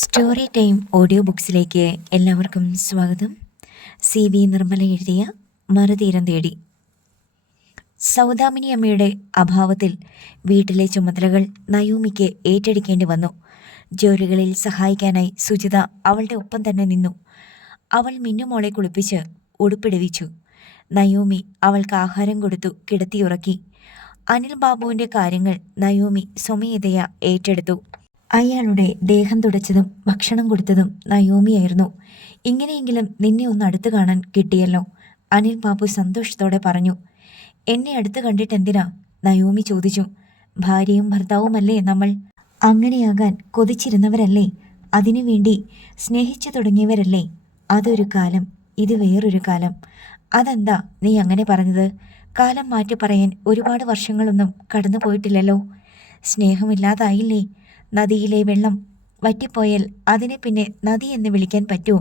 Story time audio ബുക്സിലേക്ക് എല്ലാവർക്കും സ്വാഗതം. CB Nirmala എഴുതിയ മറുതീരം തേടി. സൗദാമിനി അമ്മയുടെ അഭാവത്തിൽ വീട്ടിലെ ചുമതലകൾ നയോമിക്ക് ഏറ്റെടുക്കേണ്ടി വന്നു. ജോലികളിൽ സഹായിക്കാനായി സുജിത അവളുടെ ഒപ്പം തന്നെ നിന്നു. അവൾ മിന്നുമോളെ കുളിപ്പിച്ച് ഉടുപ്പിടുവിച്ചു. നയോമി അവൾക്ക് ആഹാരം കൊടുത്തു കിടത്തിയുറക്കി. അനിൽ ബാബുവിൻ്റെ കാര്യങ്ങൾ നയോമി സ്വമേധയാ ഏറ്റെടുത്തു. അയാളുടെ ദേഹം തുടച്ചതും ഭക്ഷണം കൊടുത്തതും നയോമിയായിരുന്നു. ഇങ്ങനെയെങ്കിലും നിന്നെ ഒന്ന് അടുത്ത് കാണാൻ കിട്ടിയല്ലോ, അനിൽ ബാബു സന്തോഷത്തോടെ പറഞ്ഞു. എന്നെ അടുത്ത് കണ്ടിട്ടെന്തിനാ? നയോമി ചോദിച്ചു. ഭാര്യയും ഭർത്താവുമല്ലേ നമ്മൾ. അങ്ങനെയാകാൻ കൊതിച്ചിരുന്നവരല്ലേ, അതിനുവേണ്ടി സ്നേഹിച്ചു തുടങ്ങിയവരല്ലേ. അതൊരു കാലം, ഇത് വേറൊരു കാലം. അതെന്താ നീ അങ്ങനെ പറഞ്ഞത്? കാലം മാറ്റി പറയാൻ ഒരുപാട് വർഷങ്ങളൊന്നും കടന്നു പോയിട്ടില്ലല്ലോ. സ്നേഹമില്ലാതായില്ലേ? നദിയിലെ വെള്ളം വറ്റിപ്പോയാൽ അതിനെ പിന്നെ നദി എന്ന് വിളിക്കാൻ പറ്റുമോ?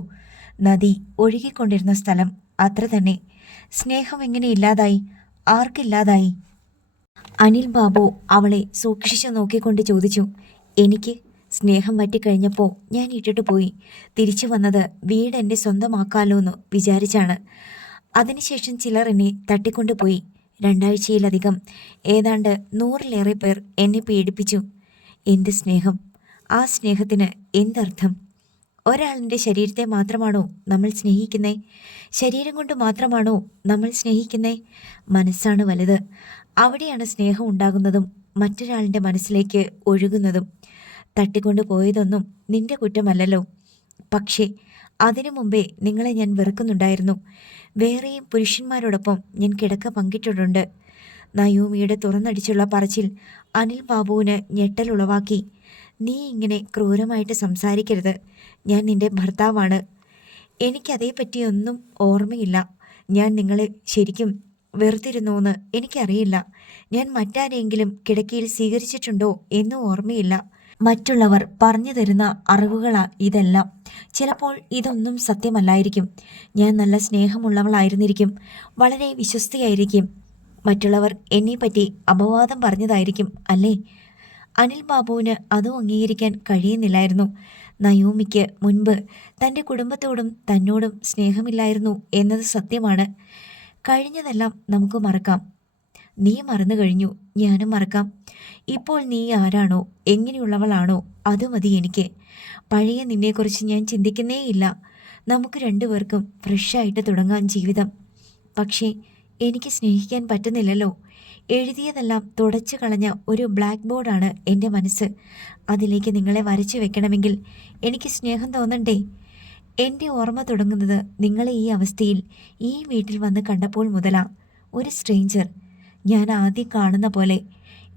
നദി ഒഴുകിക്കൊണ്ടിരുന്ന സ്ഥലം അത്ര തന്നെ. സ്നേഹം എങ്ങനെ ഇല്ലാതായി? ആർക്കില്ലാതായി? അനിൽ ബാബു അവളെ സൂക്ഷിച്ചു നോക്കിക്കൊണ്ട് ചോദിച്ചു. എനിക്ക് സ്നേഹം വറ്റിക്കഴിഞ്ഞപ്പോൾ ഞാൻ ഇട്ടിട്ട് പോയി. തിരിച്ചു വന്നത് വീട് എൻ്റെ സ്വന്തമാക്കാലോ എന്ന് വിചാരിച്ചാണ്. അതിനുശേഷം ചിലർ എന്നെ തട്ടിക്കൊണ്ടുപോയി. 2 ആഴ്ചയിലധികം ഏതാണ്ട് 100-ലേറെ പേർ എന്നെ പീഡിപ്പിച്ചു. എന്ത് സ്നേഹം! ആ സ്നേഹത്തിന് എന്തർത്ഥം? ഒരാളിൻ്റെ ശരീരത്തെ മാത്രമാണോ നമ്മൾ സ്നേഹിക്കുന്നേ? ശരീരം കൊണ്ട് മാത്രമാണോ നമ്മൾ സ്നേഹിക്കുന്നേ? മനസ്സാണ് വലുത്. അവിടെയാണ് സ്നേഹം ഉണ്ടാകുന്നതും മറ്റൊരാളിൻ്റെ മനസ്സിലേക്ക് ഒഴുകുന്നതും. തട്ടിക്കൊണ്ടു പോയതൊന്നും നിന്റെ കുറ്റമല്ലല്ലോ. പക്ഷേ അതിനു മുമ്പേ നിങ്ങളെ ഞാൻ വെറുക്കുന്നുണ്ടായിരുന്നു. വേറെയും പുരുഷന്മാരോടൊപ്പം ഞാൻ കിടക്ക പങ്കിട്ടിട്ടുണ്ട്. നയോമിയുടെ തുറന്നടിച്ചുള്ള പറച്ചിൽ അനിൽ ബാബുവിന് ഞെട്ടലുളവാക്കി. നീ ഇങ്ങനെ ക്രൂരമായിട്ട് സംസാരിക്കരുത്. ഞാൻ നിന്റെ ഭർത്താവാണ്. എനിക്കതേപ്പറ്റിയൊന്നും ഓർമ്മയില്ല. ഞാൻ നിങ്ങളെ ശരിക്കും വെറുത്തിരുന്നോന്ന് എനിക്കറിയില്ല. ഞാൻ മറ്റാരെങ്കിലും കിടക്കയിൽ സ്വീകരിച്ചിട്ടുണ്ടോ എന്നും ഓർമ്മയില്ല. മറ്റുള്ളവർ പറഞ്ഞു തരുന്ന അറിവുകളാ ഇതെല്ലാം. ചിലപ്പോൾ ഇതൊന്നും സത്യമല്ലായിരിക്കും. ഞാൻ നല്ല സ്നേഹമുള്ളവളായിരുന്നിരിക്കും, വളരെ വിശ്വസ്തയായിരിക്കും. മറ്റുള്ളവർ എന്നെപ്പറ്റി അപവാദം പറഞ്ഞതായിരിക്കും അല്ലേ? അനിൽ ബാബുവിന് അതും അംഗീകരിക്കാൻ കഴിയുന്നില്ലായിരുന്നു. നയോമിക്ക് മുൻപ് തൻ്റെ കുടുംബത്തോടും തന്നോടും സ്നേഹമില്ലായിരുന്നു എന്നത് സത്യമാണ്. കഴിഞ്ഞതെല്ലാം നമുക്ക് മറക്കാം. നീ മറന്നു കഴിഞ്ഞു, ഞാനും മറക്കാം. ഇപ്പോൾ നീ ആരാണോ, എങ്ങനെയുള്ളവളാണോ, അത് മതി എനിക്ക്. പഴയ നിന്നെക്കുറിച്ച് ഞാൻ ചിന്തിക്കുന്നേയില്ല. നമുക്ക് രണ്ടുപേർക്കും ഫ്രഷായിട്ട് തുടങ്ങാം ജീവിതം. പക്ഷേ എനിക്ക് സ്നേഹിക്കാൻ പറ്റുന്നില്ലല്ലോ. എഴുതിയതെല്ലാം തുടച്ചു കളഞ്ഞ ഒരു ബ്ലാക്ക് ബോർഡാണ് എൻ്റെ മനസ്സ്. അതിലേക്ക് നിങ്ങളെ വരച്ചു വെക്കണമെങ്കിൽ എനിക്ക് സ്നേഹം തോന്നണ്ടേ? എൻ്റെ ഓർമ്മ തുടങ്ങുന്നത് നിങ്ങളെ ഈ അവസ്ഥയിൽ ഈ വീട്ടിൽ വന്ന് കണ്ടപ്പോൾ മുതലാ. ഒരു സ്ട്രേഞ്ചർ, ഞാൻ ആദ്യം കാണുന്ന പോലെ.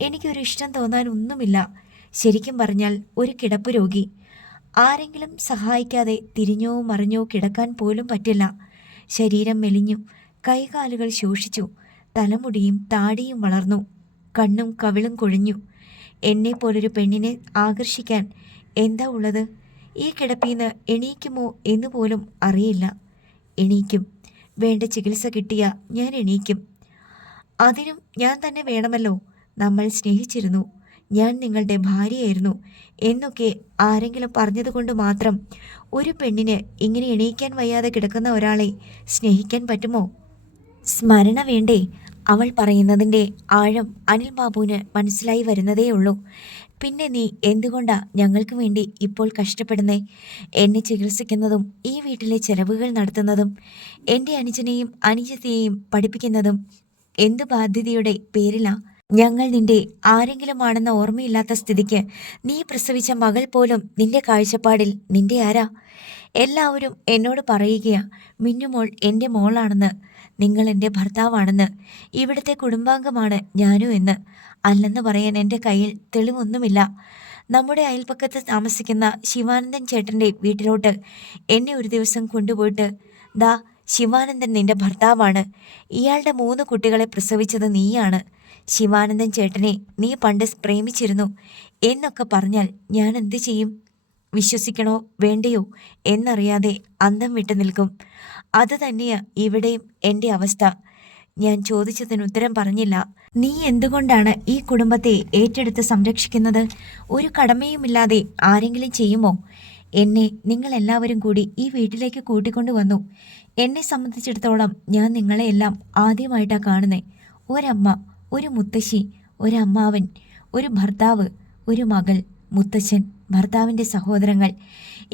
എനിക്കൊരു ഇഷ്ടം തോന്നാൻ ഒന്നുമില്ല. ശരിക്കും പറഞ്ഞാൽ ഒരു കിടപ്പ് രോഗി. ആരെങ്കിലും സഹായിക്കാതെ തിരിഞ്ഞോ മറിഞ്ഞോ കിടക്കാൻ പോലും പറ്റില്ല. ശരീരം മെലിഞ്ഞു, കൈകാലുകൾ ശോഷിച്ചു, തലമുടിയും താടിയും വളർന്നു, കണ്ണും കവിളും കൊഴിഞ്ഞു. എന്നെപ്പോലൊരു പെണ്ണിനെ ആകർഷിക്കാൻ എന്താ ഉള്ളത്? ഈ കിടപ്പീന്ന് എണീക്കുമോ എന്നുപോലും അറിയില്ല. എണീക്കും. വേണ്ട ചികിത്സ കിട്ടിയാ ഞാൻ എണീക്കും. അതിനും ഞാൻ തന്നെ വേണമല്ലോ. നമ്മൾ സ്നേഹിച്ചിരുന്നു, ഞാൻ നിങ്ങളുടെ ഭാര്യയായിരുന്നു എന്നൊക്കെ ആരെങ്കിലും പറഞ്ഞതുകൊണ്ട് മാത്രം ഒരു പെണ്ണിന് ഇങ്ങനെ എണീക്കാൻ വയ്യാതെ കിടക്കുന്ന ഒരാളെ സ്നേഹിക്കാൻ പറ്റുമോ? സ്മരണ വേണ്ടേ? അവൾ പറയുന്നതിൻ്റെ ആഴം അനിൽ ബാബുവിന് മനസ്സിലായി വരുന്നതേ ഉള്ളൂ. പിന്നെ നീ എന്തുകൊണ്ടാ ഞങ്ങൾക്ക് വേണ്ടി ഇപ്പോൾ കഷ്ടപ്പെടുന്നേ? എന്നെ ചികിത്സിക്കുന്നതും ഈ വീട്ടിലെ ചെലവുകൾ നടത്തുന്നതും എൻ്റെ അനുജനെയും അനുജത്തെയും പഠിപ്പിക്കുന്നതും എന്ത് ബാധ്യതയുടെ പേരിലാ? ഞങ്ങൾ നിന്റെ ആരെങ്കിലും ആണെന്ന ഓർമ്മയില്ലാത്ത സ്ഥിതിക്ക് നീ പ്രസവിച്ച മകൾ പോലും നിന്റെ കാഴ്ചപ്പാടിൽ നിന്റെ ആരാ? എല്ലാവരും എന്നോട് പറയുകയാ, മിന്നുമോൾ എൻ്റെ മോളാണെന്ന്, നിങ്ങൾ എൻ്റെ ഭർത്താവാണെന്ന്, ഇവിടുത്തെ കുടുംബാംഗമാണ് ഞാനും എന്ന്. അല്ലെന്ന് പറയാൻ എൻ്റെ കയ്യിൽ തെളിവൊന്നുമില്ല. നമ്മുടെ അയൽപ്പക്കത്ത് താമസിക്കുന്ന ശിവാനന്ദൻ ചേട്ടൻ്റെ വീട്ടിലോട്ട് എന്നെ ഒരു ദിവസം കൊണ്ടുപോയിട്ട്, ദാ ശിവാനന്ദൻ നിന്റെ ഭർത്താവാണ്, ഇയാളുടെ 3 കുട്ടികളെ പ്രസവിച്ചത് നീയാണ്, ശിവാനന്ദൻ ചേട്ടനെ നീ പണ്ട് പ്രേമിച്ചിരുന്നു എന്നൊക്കെ പറഞ്ഞാൽ ഞാൻ എന്തു ചെയ്യും? വിശ്വസിക്കണോ വേണ്ടയോ എന്നറിയാതെ അന്തം വിട്ടു നിൽക്കും. അത് തന്നെയാ ഇവിടെയും എൻ്റെ അവസ്ഥ. ഞാൻ ചോദിച്ചതിന് ഉത്തരം പറഞ്ഞില്ല. നീ എന്തുകൊണ്ടാണ് ഈ കുടുംബത്തെ ഏറ്റെടുത്ത് സംരക്ഷിക്കുന്നത്? ഒരു കടമയുമില്ലാതെ ആരെങ്കിലും ചെയ്യുമോ? എന്നെ നിങ്ങളെല്ലാവരും കൂടി ഈ വീട്ടിലേക്ക് കൂട്ടിക്കൊണ്ടുവന്നു. എന്നെ സംബന്ധിച്ചിടത്തോളം ഞാൻ നിങ്ങളെയെല്ലാം ആദ്യമായിട്ടാണ് കാണുന്നത്. ഒരമ്മ, ഒരു മുത്തശ്ശി, ഒരമ്മാവൻ, ഒരു ഭർത്താവ്, ഒരു മകൾ, മുത്തച്ഛൻ, ഭർത്താവിൻ്റെ സഹോദരങ്ങൾ,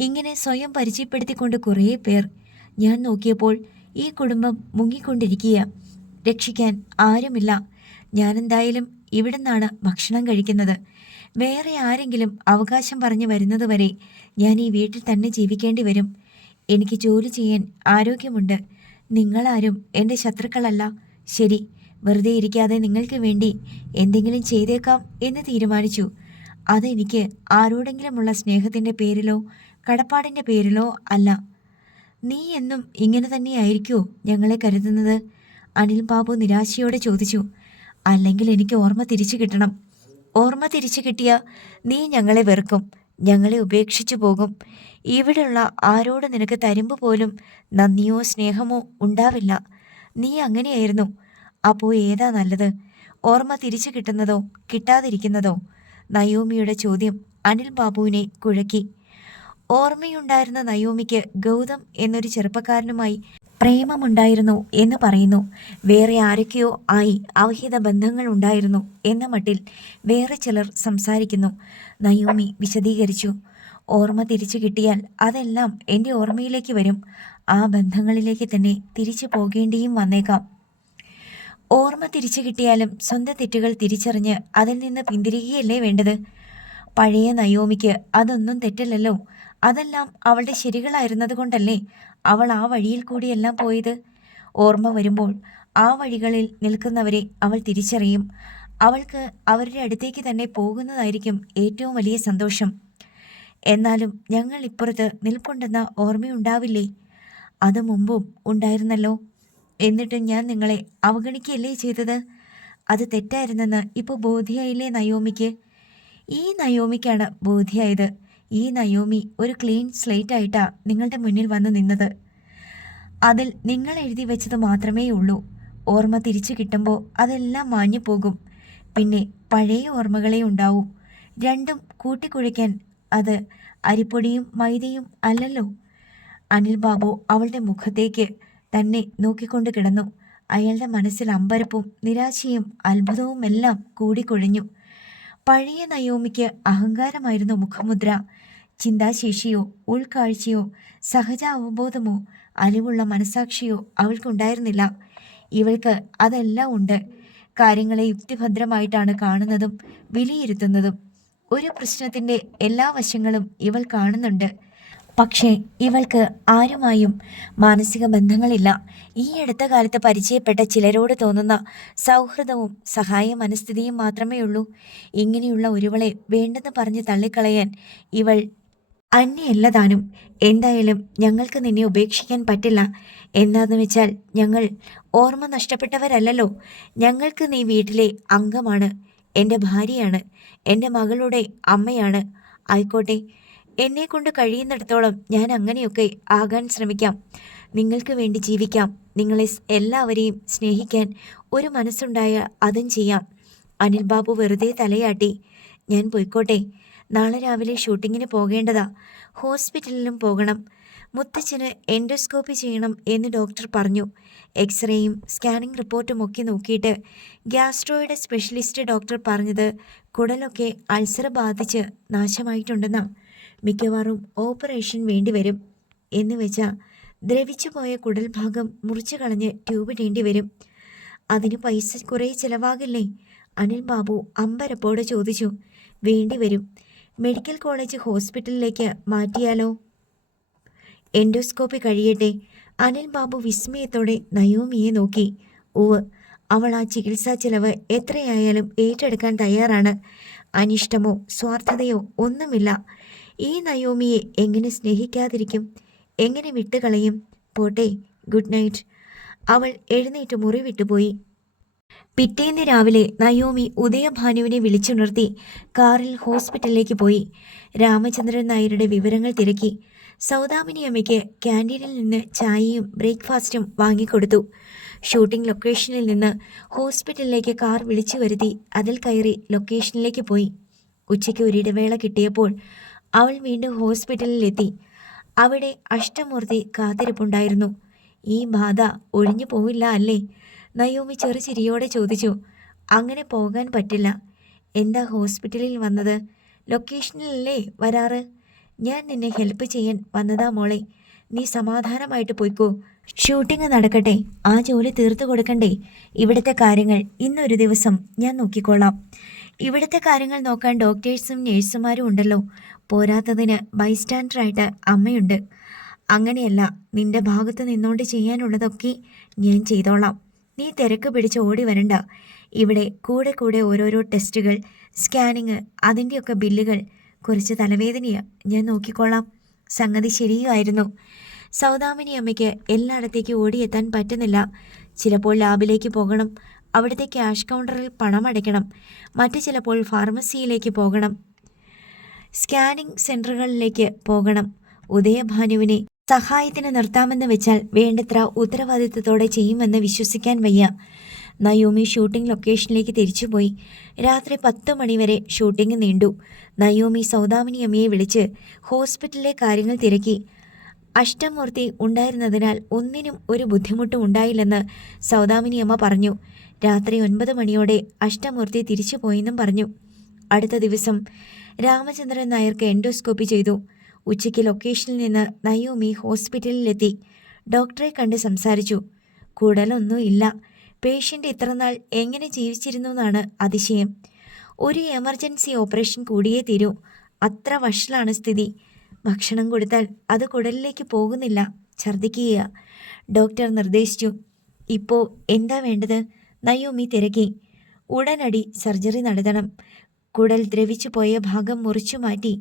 ഇങ്ങനെ സ്വയം പരിചയപ്പെടുത്തിക്കൊണ്ട് കുറേ പേർ. ഞാൻ നോക്കിയപ്പോൾ ഈ കുടുംബം മുങ്ങിക്കൊണ്ടിരിക്കുക. രക്ഷിക്കാൻ ആരുമില്ല. ഞാനെന്തായാലും ഇവിടെ നിന്നാണ് ഭക്ഷണം കഴിക്കുന്നത്. വേറെ ആരെങ്കിലും അവകാശം പറഞ്ഞു വരുന്നതുവരെ ഞാൻ ഈ വീട്ടിൽ തന്നെ ജീവിക്കേണ്ടി വരും. എനിക്ക് ജോലി ചെയ്യാൻ ആരോഗ്യമുണ്ട്. നിങ്ങളാരും എൻ്റെ ശത്രുക്കളല്ല. ശരി, വെറുതെ ഇരിക്കാതെ നിങ്ങൾക്ക് വേണ്ടി എന്തെങ്കിലും ചെയ്തേക്കാം എന്ന് തീരുമാനിച്ചു. അതെനിക്ക് ആരോടെങ്കിലുമുള്ള സ്നേഹത്തിൻ്റെ പേരിലോ കടപ്പാടിൻ്റെ പേരിലോ അല്ല. നീ എന്നും ഇങ്ങനെ തന്നെയായിരിക്കുമോ ഞങ്ങളെ കരുതുന്നത്? അനിൽ ബാബു നിരാശയോടെ ചോദിച്ചു. അല്ലെങ്കിൽ എനിക്ക് ഓർമ്മ തിരിച്ചു കിട്ടണം. ഓർമ്മ തിരിച്ചു കിട്ടിയാൽ നീ ഞങ്ങളെ വെറുക്കും, ഞങ്ങളെ ഉപേക്ഷിച്ചു പോകും. ഇവിടെയുള്ള ആരോട് നിനക്ക് തരുമ്പ് പോലും നന്ദിയോ സ്നേഹമോ ഉണ്ടാവില്ല. നീ അങ്ങനെയായിരുന്നു. അപ്പോൾ ഏതാ നല്ലത്, ഓർമ്മ തിരിച്ചു കിട്ടുന്നതോ കിട്ടാതിരിക്കുന്നതോ? നയോമിയുടെ ചോദ്യം അനിൽ ബാബുവിനെ കുഴക്കി. ഓർമ്മയുണ്ടായിരുന്ന നയോമിക്ക് ഗൗതം എന്നൊരു ചെറുപ്പക്കാരനുമായി പ്രേമമുണ്ടായിരുന്നു എന്ന് പറയുന്നു. വേറെ ആരൊക്കെയോ ആയി അവഹിത ബന്ധങ്ങൾ ഉണ്ടായിരുന്നു എന്ന മട്ടിൽ വേറെ ചിലർ സംസാരിക്കുന്നു. നയോമി വിശദീകരിച്ചു. ഓർമ്മ തിരിച്ചു കിട്ടിയാൽ അതെല്ലാം എൻ്റെ ഓർമ്മയിലേക്ക് വരും. ആ ബന്ധങ്ങളിലേക്ക് തന്നെ തിരിച്ചു പോകേണ്ടിയും വന്നേക്കാം. ഓർമ്മ തിരിച്ചു കിട്ടിയാലും സ്വന്തം തെറ്റുകൾ തിരിച്ചറിഞ്ഞ് അതിൽ നിന്ന് പിന്തിരികയല്ലേ വേണ്ടത്? പഴയ നയോമിക്ക് അതൊന്നും തെറ്റല്ലല്ലോ. അതെല്ലാം അവളുടെ ശരികളായിരുന്നത് കൊണ്ടല്ലേ അവൾ ആ വഴിയിൽ കൂടിയെല്ലാം പോയത്. ഓർമ്മ വരുമ്പോൾ ആ വഴികളിൽ നിൽക്കുന്നവരെ അവൾ തിരിച്ചറിയും. അവൾക്ക് അവരുടെ അടുത്തേക്ക് തന്നെ പോകുന്നതായിരിക്കും ഏറ്റവും വലിയ സന്തോഷം. എന്നാലും ഞങ്ങൾ ഇപ്പുറത്ത് നിൽപ്പുണ്ടെന്ന ഓർമ്മയുണ്ടാവില്ലേ? അത് മുമ്പും ഉണ്ടായിരുന്നല്ലോ. എന്നിട്ടും ഞാൻ നിങ്ങളെ അവഗണിക്കുകയല്ലേ ചെയ്തത്? അത് തെറ്റായിരുന്നെന്ന് ഇപ്പോൾ ബോധ്യായില്ലേ നയോമിക്ക്? ഈ നയോമിക്കാണ് ബോധ്യായത്. ഈ നയോമി ഒരു ക്ലീൻ സ്ലേറ്റ് ആയിട്ടാണ് നിങ്ങളുടെ മുന്നിൽ വന്ന് നിന്നത്. അതിൽ നിങ്ങൾ എഴുതി വെച്ചത് മാത്രമേ ഉള്ളൂ. ഓർമ്മ തിരിച്ചു കിട്ടുമ്പോൾ അതെല്ലാം മാഞ്ഞു പോകും. പിന്നെ പഴയ ഓർമ്മകളെ ഉണ്ടാവൂ. രണ്ടും കൂട്ടിക്കുഴയ്ക്കാൻ അത് അരിപ്പൊടിയും മൈദയും അല്ലല്ലോ. അനിൽ ബാബു അവളുടെ മുഖത്തേക്ക് തന്നെ നോക്കിക്കൊണ്ട് കിടന്നു. അയാളുടെ മനസ്സിൽ അമ്പരപ്പും നിരാശയും അത്ഭുതവും എല്ലാം കൂടിക്കൊഴിഞ്ഞു. പഴയ നയോമിക്ക് അഹങ്കാരമായിരുന്നു മുഖമുദ്ര. ചിന്താശേഷിയോ ഉൾക്കാഴ്ചയോ സഹജ അവബോധമോ അലിവുള്ള മനസാക്ഷിയോ അവൾക്കുണ്ടായിരുന്നില്ല. ഇവൾക്ക് അതെല്ലാം ഉണ്ട്. കാര്യങ്ങളെ യുക്തിഭദ്രമായിട്ടാണ് കാണുന്നതും വിലയിരുത്തുന്നതും. ഒരു പ്രശ്നത്തിൻ്റെ എല്ലാ വശങ്ങളും ഇവൾ കാണുന്നുണ്ട്. പക്ഷേ ഇവൾക്ക് ആരുമായും മാനസിക ബന്ധങ്ങളില്ല. ഈ അടുത്ത കാലത്ത് പരിചയപ്പെട്ട ചിലരോട് തോന്നുന്ന സൗഹൃദവും സഹായ മനസ്ഥിതിയും മാത്രമേ ഉള്ളൂ. ഇങ്ങനെയുള്ള ഒരുവളെ വേണ്ടെന്ന് പറഞ്ഞ് തള്ളിക്കളയാൻ ഇവൾ അന്യയല്ല താനും. എന്തായാലും ഞങ്ങൾക്ക് നിന്നെ ഉപേക്ഷിക്കാൻ പറ്റില്ല. എന്താണെന്ന് വെച്ചാൽ ഞങ്ങൾ ഓർമ്മ നഷ്ടപ്പെട്ടവരല്ലല്ലോ. ഞങ്ങൾക്ക് നീ വീട്ടിലെ അംഗമാണ്, എൻ്റെ ഭാര്യയാണ്, എൻ്റെ മകളുടെ അമ്മയാണ്. ആയിക്കോട്ടെ, എന്നെക്കൊണ്ട് കഴിയുന്നിടത്തോളം ഞാൻ അങ്ങനെയൊക്കെ ആകാൻ ശ്രമിക്കാം. നിങ്ങൾക്ക് വേണ്ടി ജീവിക്കാം. നിങ്ങളെ എല്ലാവരെയും സ്നേഹിക്കാൻ ഒരു മനസ്സുണ്ടായ അതും ചെയ്യാം. അനിൽ ബാബു വെറുതെ തലയാട്ടി. ഞാൻ പോയിക്കോട്ടെ. നാളെ രാവിലെ ഷൂട്ടിങ്ങിന് പോകേണ്ടതാ. ഹോസ്പിറ്റലിലും പോകണം. മുത്തച്ഛന് എൻഡോസ്കോപ്പി ചെയ്യണം എന്ന് ഡോക്ടർ പറഞ്ഞു. എക്സ്റേയും സ്കാനിങ് റിപ്പോർട്ടും ഒക്കെ നോക്കിയിട്ട് ഗ്യാസ്ട്രോയുടെ സ്പെഷ്യലിസ്റ്റ് ഡോക്ടർ പറഞ്ഞത് കുടലൊക്കെ അൾസർ ബാധിച്ച് നാശമായിട്ടുണ്ടെന്നാ. മിക്കവാറും ഓപ്പറേഷൻ വേണ്ടിവരും. എന്ന് വെച്ചാൽ ദ്രവിച്ചു പോയ കുടൽ ഭാഗം മുറിച്ചു കളഞ്ഞ് ട്യൂബ് ഇടേണ്ടി വരും. അതിന് പൈസ കുറേ ചിലവാകില്ലേ? അനിൽ ബാബു അമ്പരപ്പോടെ ചോദിച്ചു. വേണ്ടിവരും. മെഡിക്കൽ കോളേജ് ഹോസ്പിറ്റലിലേക്ക് മാറ്റിയാലോ? എൻഡോസ്കോപ്പി കഴിയട്ടെ. അനിൽ ബാബു വിസ്മയത്തോടെ നയോമിയെ നോക്കി. ഉവ്, അവൾ ആ ചികിത്സാ ചിലവ് എത്രയായാലും ഏറ്റെടുക്കാൻ തയ്യാറാണ്. അനിഷ്ടമോ സ്വാർത്ഥതയോ ഒന്നുമില്ല. ഈ നയോമിയെ എങ്ങനെ സ്നേഹിക്കാതിരിക്കും? എങ്ങനെ വിട്ടുകളയും? പോട്ടെ, ഗുഡ് നൈറ്റ്. അവൾ എഴുന്നേറ്റ് മുറി വിട്ടുപോയി. പിറ്റേന്ന് രാവിലെ നയോമി ഉദയഭാനുവിനെ വിളിച്ചുണർത്തി കാറിൽ ഹോസ്പിറ്റലിലേക്ക് പോയി. രാമചന്ദ്രൻ നായരുടെ വിവരങ്ങൾ തിരക്കി. സൗദാമിനി അമ്മയ്ക്ക് ക്യാൻറ്റീനിൽ നിന്ന് ചായയും ബ്രേക്ക്ഫാസ്റ്റും വാങ്ങിക്കൊടുത്തു. ഷൂട്ടിംഗ് ലൊക്കേഷനിൽ നിന്ന് ഹോസ്പിറ്റലിലേക്ക് കാർ വിളിച്ചു വരുത്തി അതിൽ കയറി ലൊക്കേഷനിലേക്ക് പോയി. ഉച്ചയ്ക്ക് ഒരിടവേള കിട്ടിയപ്പോൾ അവൾ വീണ്ടും ഹോസ്പിറ്റലിലെത്തി. അവിടെ അഷ്ടമൂർത്തി കാത്തിരിപ്പുണ്ടായിരുന്നു. ഈ ബാധ ഒഴിഞ്ഞു പോവില്ല അല്ലേ? നയോമി ചെറുചിരിയോടെ ചോദിച്ചു. അങ്ങനെ പോകാൻ പറ്റില്ല. എന്താ ഹോസ്പിറ്റലിൽ വന്നത്? ലൊക്കേഷനിലല്ലേ വരാറ്? ഞാൻ നിന്നെ ഹെൽപ്പ് ചെയ്യാൻ വന്നതാ മോളെ. നീ സമാധാനമായിട്ട് പോയിക്കോ. ഷൂട്ടിംഗ് നടക്കട്ടെ. ആ ജോലി തീർത്തു കൊടുക്കണ്ടേ? ഇവിടുത്തെ കാര്യങ്ങൾ ഇന്നൊരു ദിവസം ഞാൻ നോക്കിക്കോളാം. ഇവിടുത്തെ കാര്യങ്ങൾ നോക്കാൻ ഡോക്ടേഴ്സും നേഴ്സുമാരും ഉണ്ടല്ലോ. പോരാത്തതിന് ബൈസ്റ്റാൻഡറായിട്ട് അമ്മയുണ്ട്. അങ്ങനെയല്ല, നിന്റെ ഭാഗത്ത് നിന്നോണ്ട് ചെയ്യാനുള്ളതൊക്കെ ഞാൻ ചെയ്തോളാം. നീ തിരക്ക് പിടിച്ച് ഓടി വരണ്ട. ഇവിടെ കൂടെ കൂടെ ഓരോരോ ടെസ്റ്റുകൾ, സ്കാനിങ്, അതിൻ്റെയൊക്കെ ബില്ലുകൾ. കുറച്ച് തലവേദനയാണ്, ഞാൻ നോക്കിക്കോളാം. സംഗതി ശരിയായിരുന്നു. സൗദാമിനി അമ്മയ്ക്ക് എല്ലായിടത്തേക്കും ഓടിയെത്താൻ പറ്റുന്നില്ല. ചിലപ്പോൾ ലാബിലേക്ക് പോകണം, അവിടുത്തെ ക്യാഷ് കൗണ്ടറിൽ പണം അടയ്ക്കണം. മറ്റു ചിലപ്പോൾ ഫാർമസിയിലേക്ക് പോകണം, സ്കാനിംഗ് സെൻറ്ററുകളിലേക്ക് പോകണം. ഉദയഭാനുവിനെ സഹായത്തിന് നിർത്താമെന്ന് വെച്ചാൽ വേണ്ടത്ര ഉത്തരവാദിത്വത്തോടെ ചെയ്യുമെന്ന് വിശ്വസിക്കാൻ വയ്യ. നയോമി ഷൂട്ടിംഗ് ലൊക്കേഷനിലേക്ക് തിരിച്ചുപോയി. രാത്രി 10 മണിവരെ ഷൂട്ടിംഗ് നീണ്ടു. നയോമി സൗദാമിനി അമ്മയെ വിളിച്ച് ഹോസ്പിറ്റലിലെ കാര്യങ്ങൾ തിരക്കി. അഷ്ടമൂർത്തി ഉണ്ടായിരുന്നതിനാൽ ഒന്നിനും ഒരു ബുദ്ധിമുട്ടും ഉണ്ടായില്ലെന്ന് സൗദാമിനി അമ്മ പറഞ്ഞു. രാത്രി 9 മണിയോടെ അഷ്ടമൂർത്തി തിരിച്ചുപോയെന്നും പറഞ്ഞു. അടുത്ത ദിവസം രാമചന്ദ്രൻ നായർക്ക് എൻഡോസ്കോപ്പി ചെയ്തു. ഉച്ചയ്ക്ക് ലൊക്കേഷനിൽ നിന്ന് നയോമി ഹോസ്പിറ്റലിലെത്തി. ഡോക്ടറെ കണ്ട് സംസാരിച്ചു. കുടലൊന്നും ഇല്ല. പേഷ്യൻ്റ് ഇത്രനാൾ എങ്ങനെ ജീവിച്ചിരുന്നു എന്നാണ് അതിശയം. ഒരു എമർജൻസി ഓപ്പറേഷൻ കൂടിയേ തീരൂ. അത്ര വഷളാണ് സ്ഥിതി. ഭക്ഷണം കൊടുത്താൽ അത് കുടലിലേക്ക് പോകുന്നില്ല, ഛർദ്ദിക്കുക. ഡോക്ടർ നിർദ്ദേശിച്ചു. ഇപ്പോൾ എന്താ വേണ്ടത്? നയോമി തിരക്കി. ഉടനടി സർജറി നടത്തണം. കുടൽ ദ്രവിച്ചു പോയ ഭാഗം മുറിച്ചു മാറ്റി